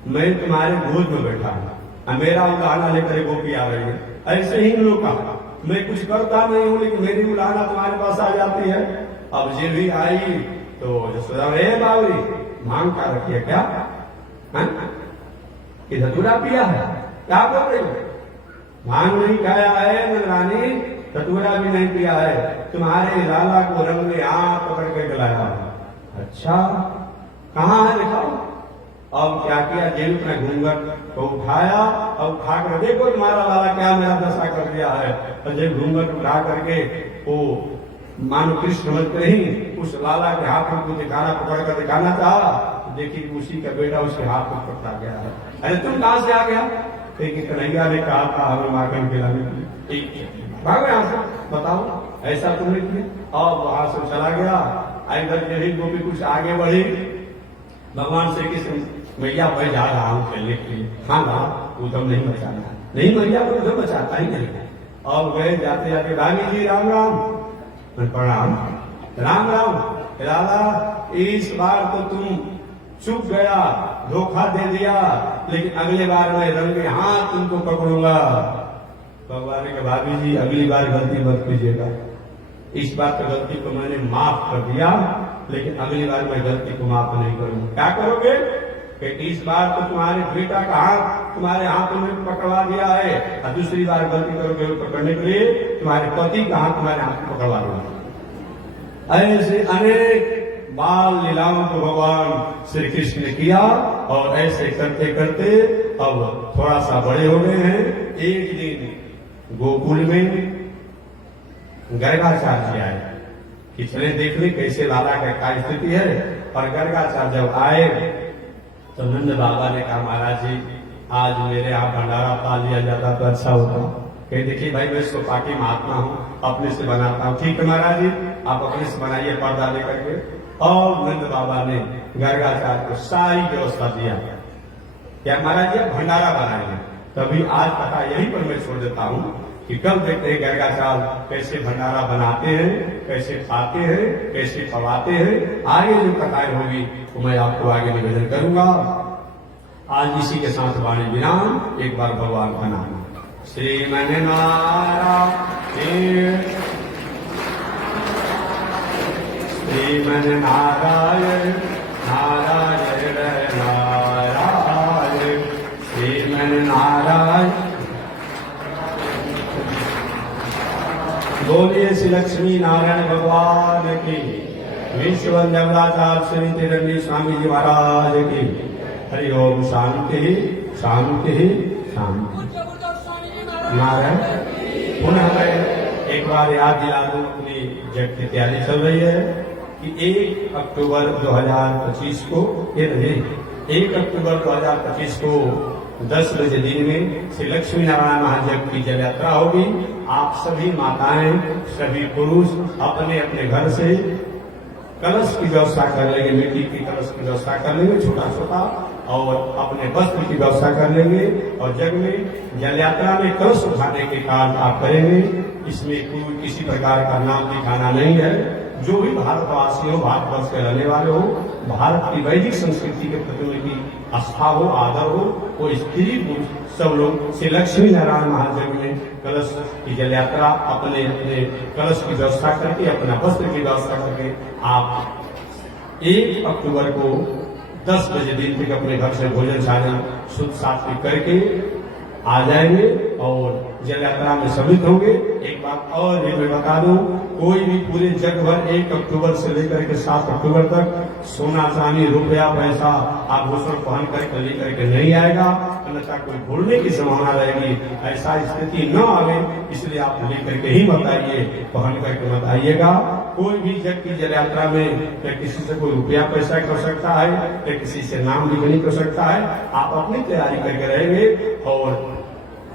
मैं तुम्हारे गोद में बैठा हूं, मेरा उलाहना लेकर गोपी आ रही है। ऐसे ही लोग कहा, मैं कुछ करता नहीं हूं, लेकिन मेरी उलाहना तुम्हारे पास आ जाती है। अब ये भी आई तो यशोदा, हे बावरी, मांग का रखी है क्या? कि धतूरा पिया है? क्या बोल रही हो? भांग नहीं खाया है नंदरानी, धतूरा भी नहीं पिया है, तुम्हारे लाला को रंग में हाथ पकड़ के गलाया। अच्छा, कहाँ है दिखाओ। अब क्या किया, जेल में घूंघट को उठाया, और उठा कर देखो तुम्हारा लाला क्या मेरा दशा कर दिया है। और जब घूंघट उठा करके वो मानो कृष्ण समझ कर ही उस लाला के हाथ को दिखाना, पकड़ कर दिखाना चाहा, देखिए उसी का बेटा उसके हाथ में पकड़ा गया है। अरे तुम कहां से आ गया? लेकिन कन्हैया ने कहा था हमें माखन खिलाने के लिए, भागो यहां से, बताओ ऐसा तुमने किया। और वहां से चला गया। इधर यही गोपी कुछ आगे बढ़ी, भगवान श्री कृष्ण, मैया मैं जा रहा हूं खेलने के लिए। हाँ ना, उधम नहीं मचाना, नहीं मैया को उधम मचाता ही नहीं। और गए, जाते जाते, रानी जी राम राम, प्रणाम, राम राम। लाला इस बार तो तुम चुप गया, धोखा दे दिया, लेकिन अगली बार मैं रंगे हाथ तुमको पकड़ूंगा। भगवान के, भाभी जी अगली बार गलती मत कीजिएगा, इस बार तो गलती को मैंने माफ कर दिया, लेकिन अगली बार मैं गलती को माफ नहीं करूंगा। क्या करोगे? कि इस बार तो तुम्हारे बेटा का हाथ तुम्हारे हाथों में पकड़वा दिया है, और दूसरी बार गलती करोगे पकड़ने के लिए तुम्हारे पति का हाथ तुम्हारे हाथ में पकड़वा दूंगा। ऐसे अनेक बाल लीलाओं को भगवान श्री कृष्ण ने किया, और ऐसे करते करते अब थोड़ा सा बड़े हो गए हैं। एक दिन गोकुल में गर्गाचार्य आए कि चले देख ले कैसे लाला का क्या स्थिति है। और गर्गाचार्य जब आए तो नंद बाबा ने कहा, महाराज जी आज मेरे यहाँ भंडारा पा लिया जाता तो अच्छा होता। कह देखिए भाई मैं सोपाकी महात्मा हूँ, अपने से बनाता हूँ। ठीक है महाराज जी, आप अपने से बनाइए पर्दा लेकर के। और नंद बाबा ने गर्गाचार्य को सारी व्यवस्था दिया, क्या महाराज जी भंडारा बनाएंगे। तभी आज कथा यहीं पर मैं छोड़ देता हूँ कि कल देखते हैं गर्गाचार्य कैसे भंडारा बनाते हैं, कैसे खाते हैं, कैसे खवाते हैं। आगे जो कथाएं होगी वो मैं आपको आगे निवेदन करूंगा। आज इसी के साथ वाणी विराम। एक बार भगवान का नाम श्रीमन्नारायण। श्रीमन नारायण नारायण नारायण श्रीमन नारायण। बोलिए श्री लक्ष्मी नारायण भगवान की। विश्व देवताचार्य श्री तिरंगी स्वामी जी महाराज की। हरि ओम। शांति शांति शांति। नारायण। पुनः मैं एक बार याद दिला दूं, अपनी जग की तैयारी चल रही है कि 1 अक्टूबर 2025 को, ये रहे 1 अक्टूबर 2025 को 10 बजे दिन में श्री लक्ष्मी नारायण महायज्ञ की जल यात्रा होगी। आप सभी माताएं, सभी पुरुष अपने अपने घर से कलश की व्यवस्था कर लेंगे, मिट्टी की कलश की व्यवस्था कर लेंगे छोटा छोटा, और अपने वस्त्र की व्यवस्था कर लेंगे। और जग में जल यात्रा में कलश उठाने के कार्य आप करेंगे। इसमें कोई किसी प्रकार का नाम दिखाना नहीं है। जो भी भारतवासी हो, भारतवर्ष के रहने वाले हो, भारत की वैदिक संस्कृति के प्रति उनकी आस्था हो, आदर हो, वो स्त्री पुरुष सब लोग श्री लक्ष्मी नारायण महायज्ञ में कलश की जल यात्रा अपने अपने कलश की व्यवस्था करके, अपना वस्त्र की व्यवस्था करके आप 1 अक्टूबर को 10 बजे दिन तक अपने घर से भोजन साजन शुद्ध सात्विक करके आ जाएंगे और जल यात्रा में सम्मिलित होंगे। एक बात और भी मैं बता दूं, कोई भी पूरे जग भर 1 अक्टूबर से लेकर के 7 अक्टूबर तक सोना चांदी रुपया पैसा आभूषण पहन करके लेकर के नहीं आएगा, अन्यथा कोई भूलने की संभावना रहेगी। ऐसा स्थिति न आवे, इसलिए आप लेकर के ही मत आइए, पहन करके मत आइएगा। कोई भी जग की जल यात्रा में या किसी से कोई रुपया पैसा कर सकता है या किसी से नाम लिखनी कर सकता है। आप अपनी तैयारी करके रहेंगे और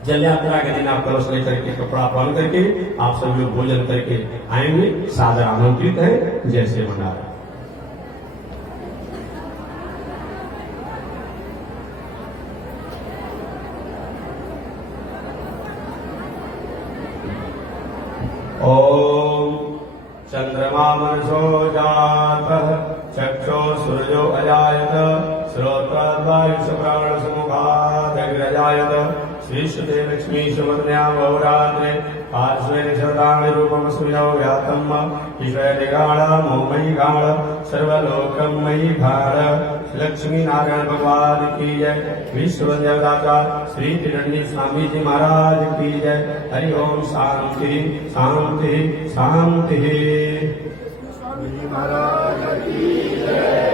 जल यात्रा के दिन आप कलश लेकर के कपड़ा पहन करके आप सभी लोग भोजन करके आएंगे। सादर आमंत्रित है। जय श्री नारायण। ओम चंद्रमा मनसो जातः चक्षो सूर्यो अजायत श्रोत्रवायुष प्राण समुखादग्रजायत श्रीश्रुते लक्ष्मी सुमन्या बहुरात्रे पार्श्वे निषदानि रूपम सुयो व्यातम ईश्वरिगाण मोमयी गाण सर्वलोकम मयी भाण। लक्ष्मी नारायण भगवान की जय। विश्व देवताचार्य श्री तिरंगी स्वामी जी महाराज की जय। हरि ओम। शांति शांति शांति। महाराज की जय।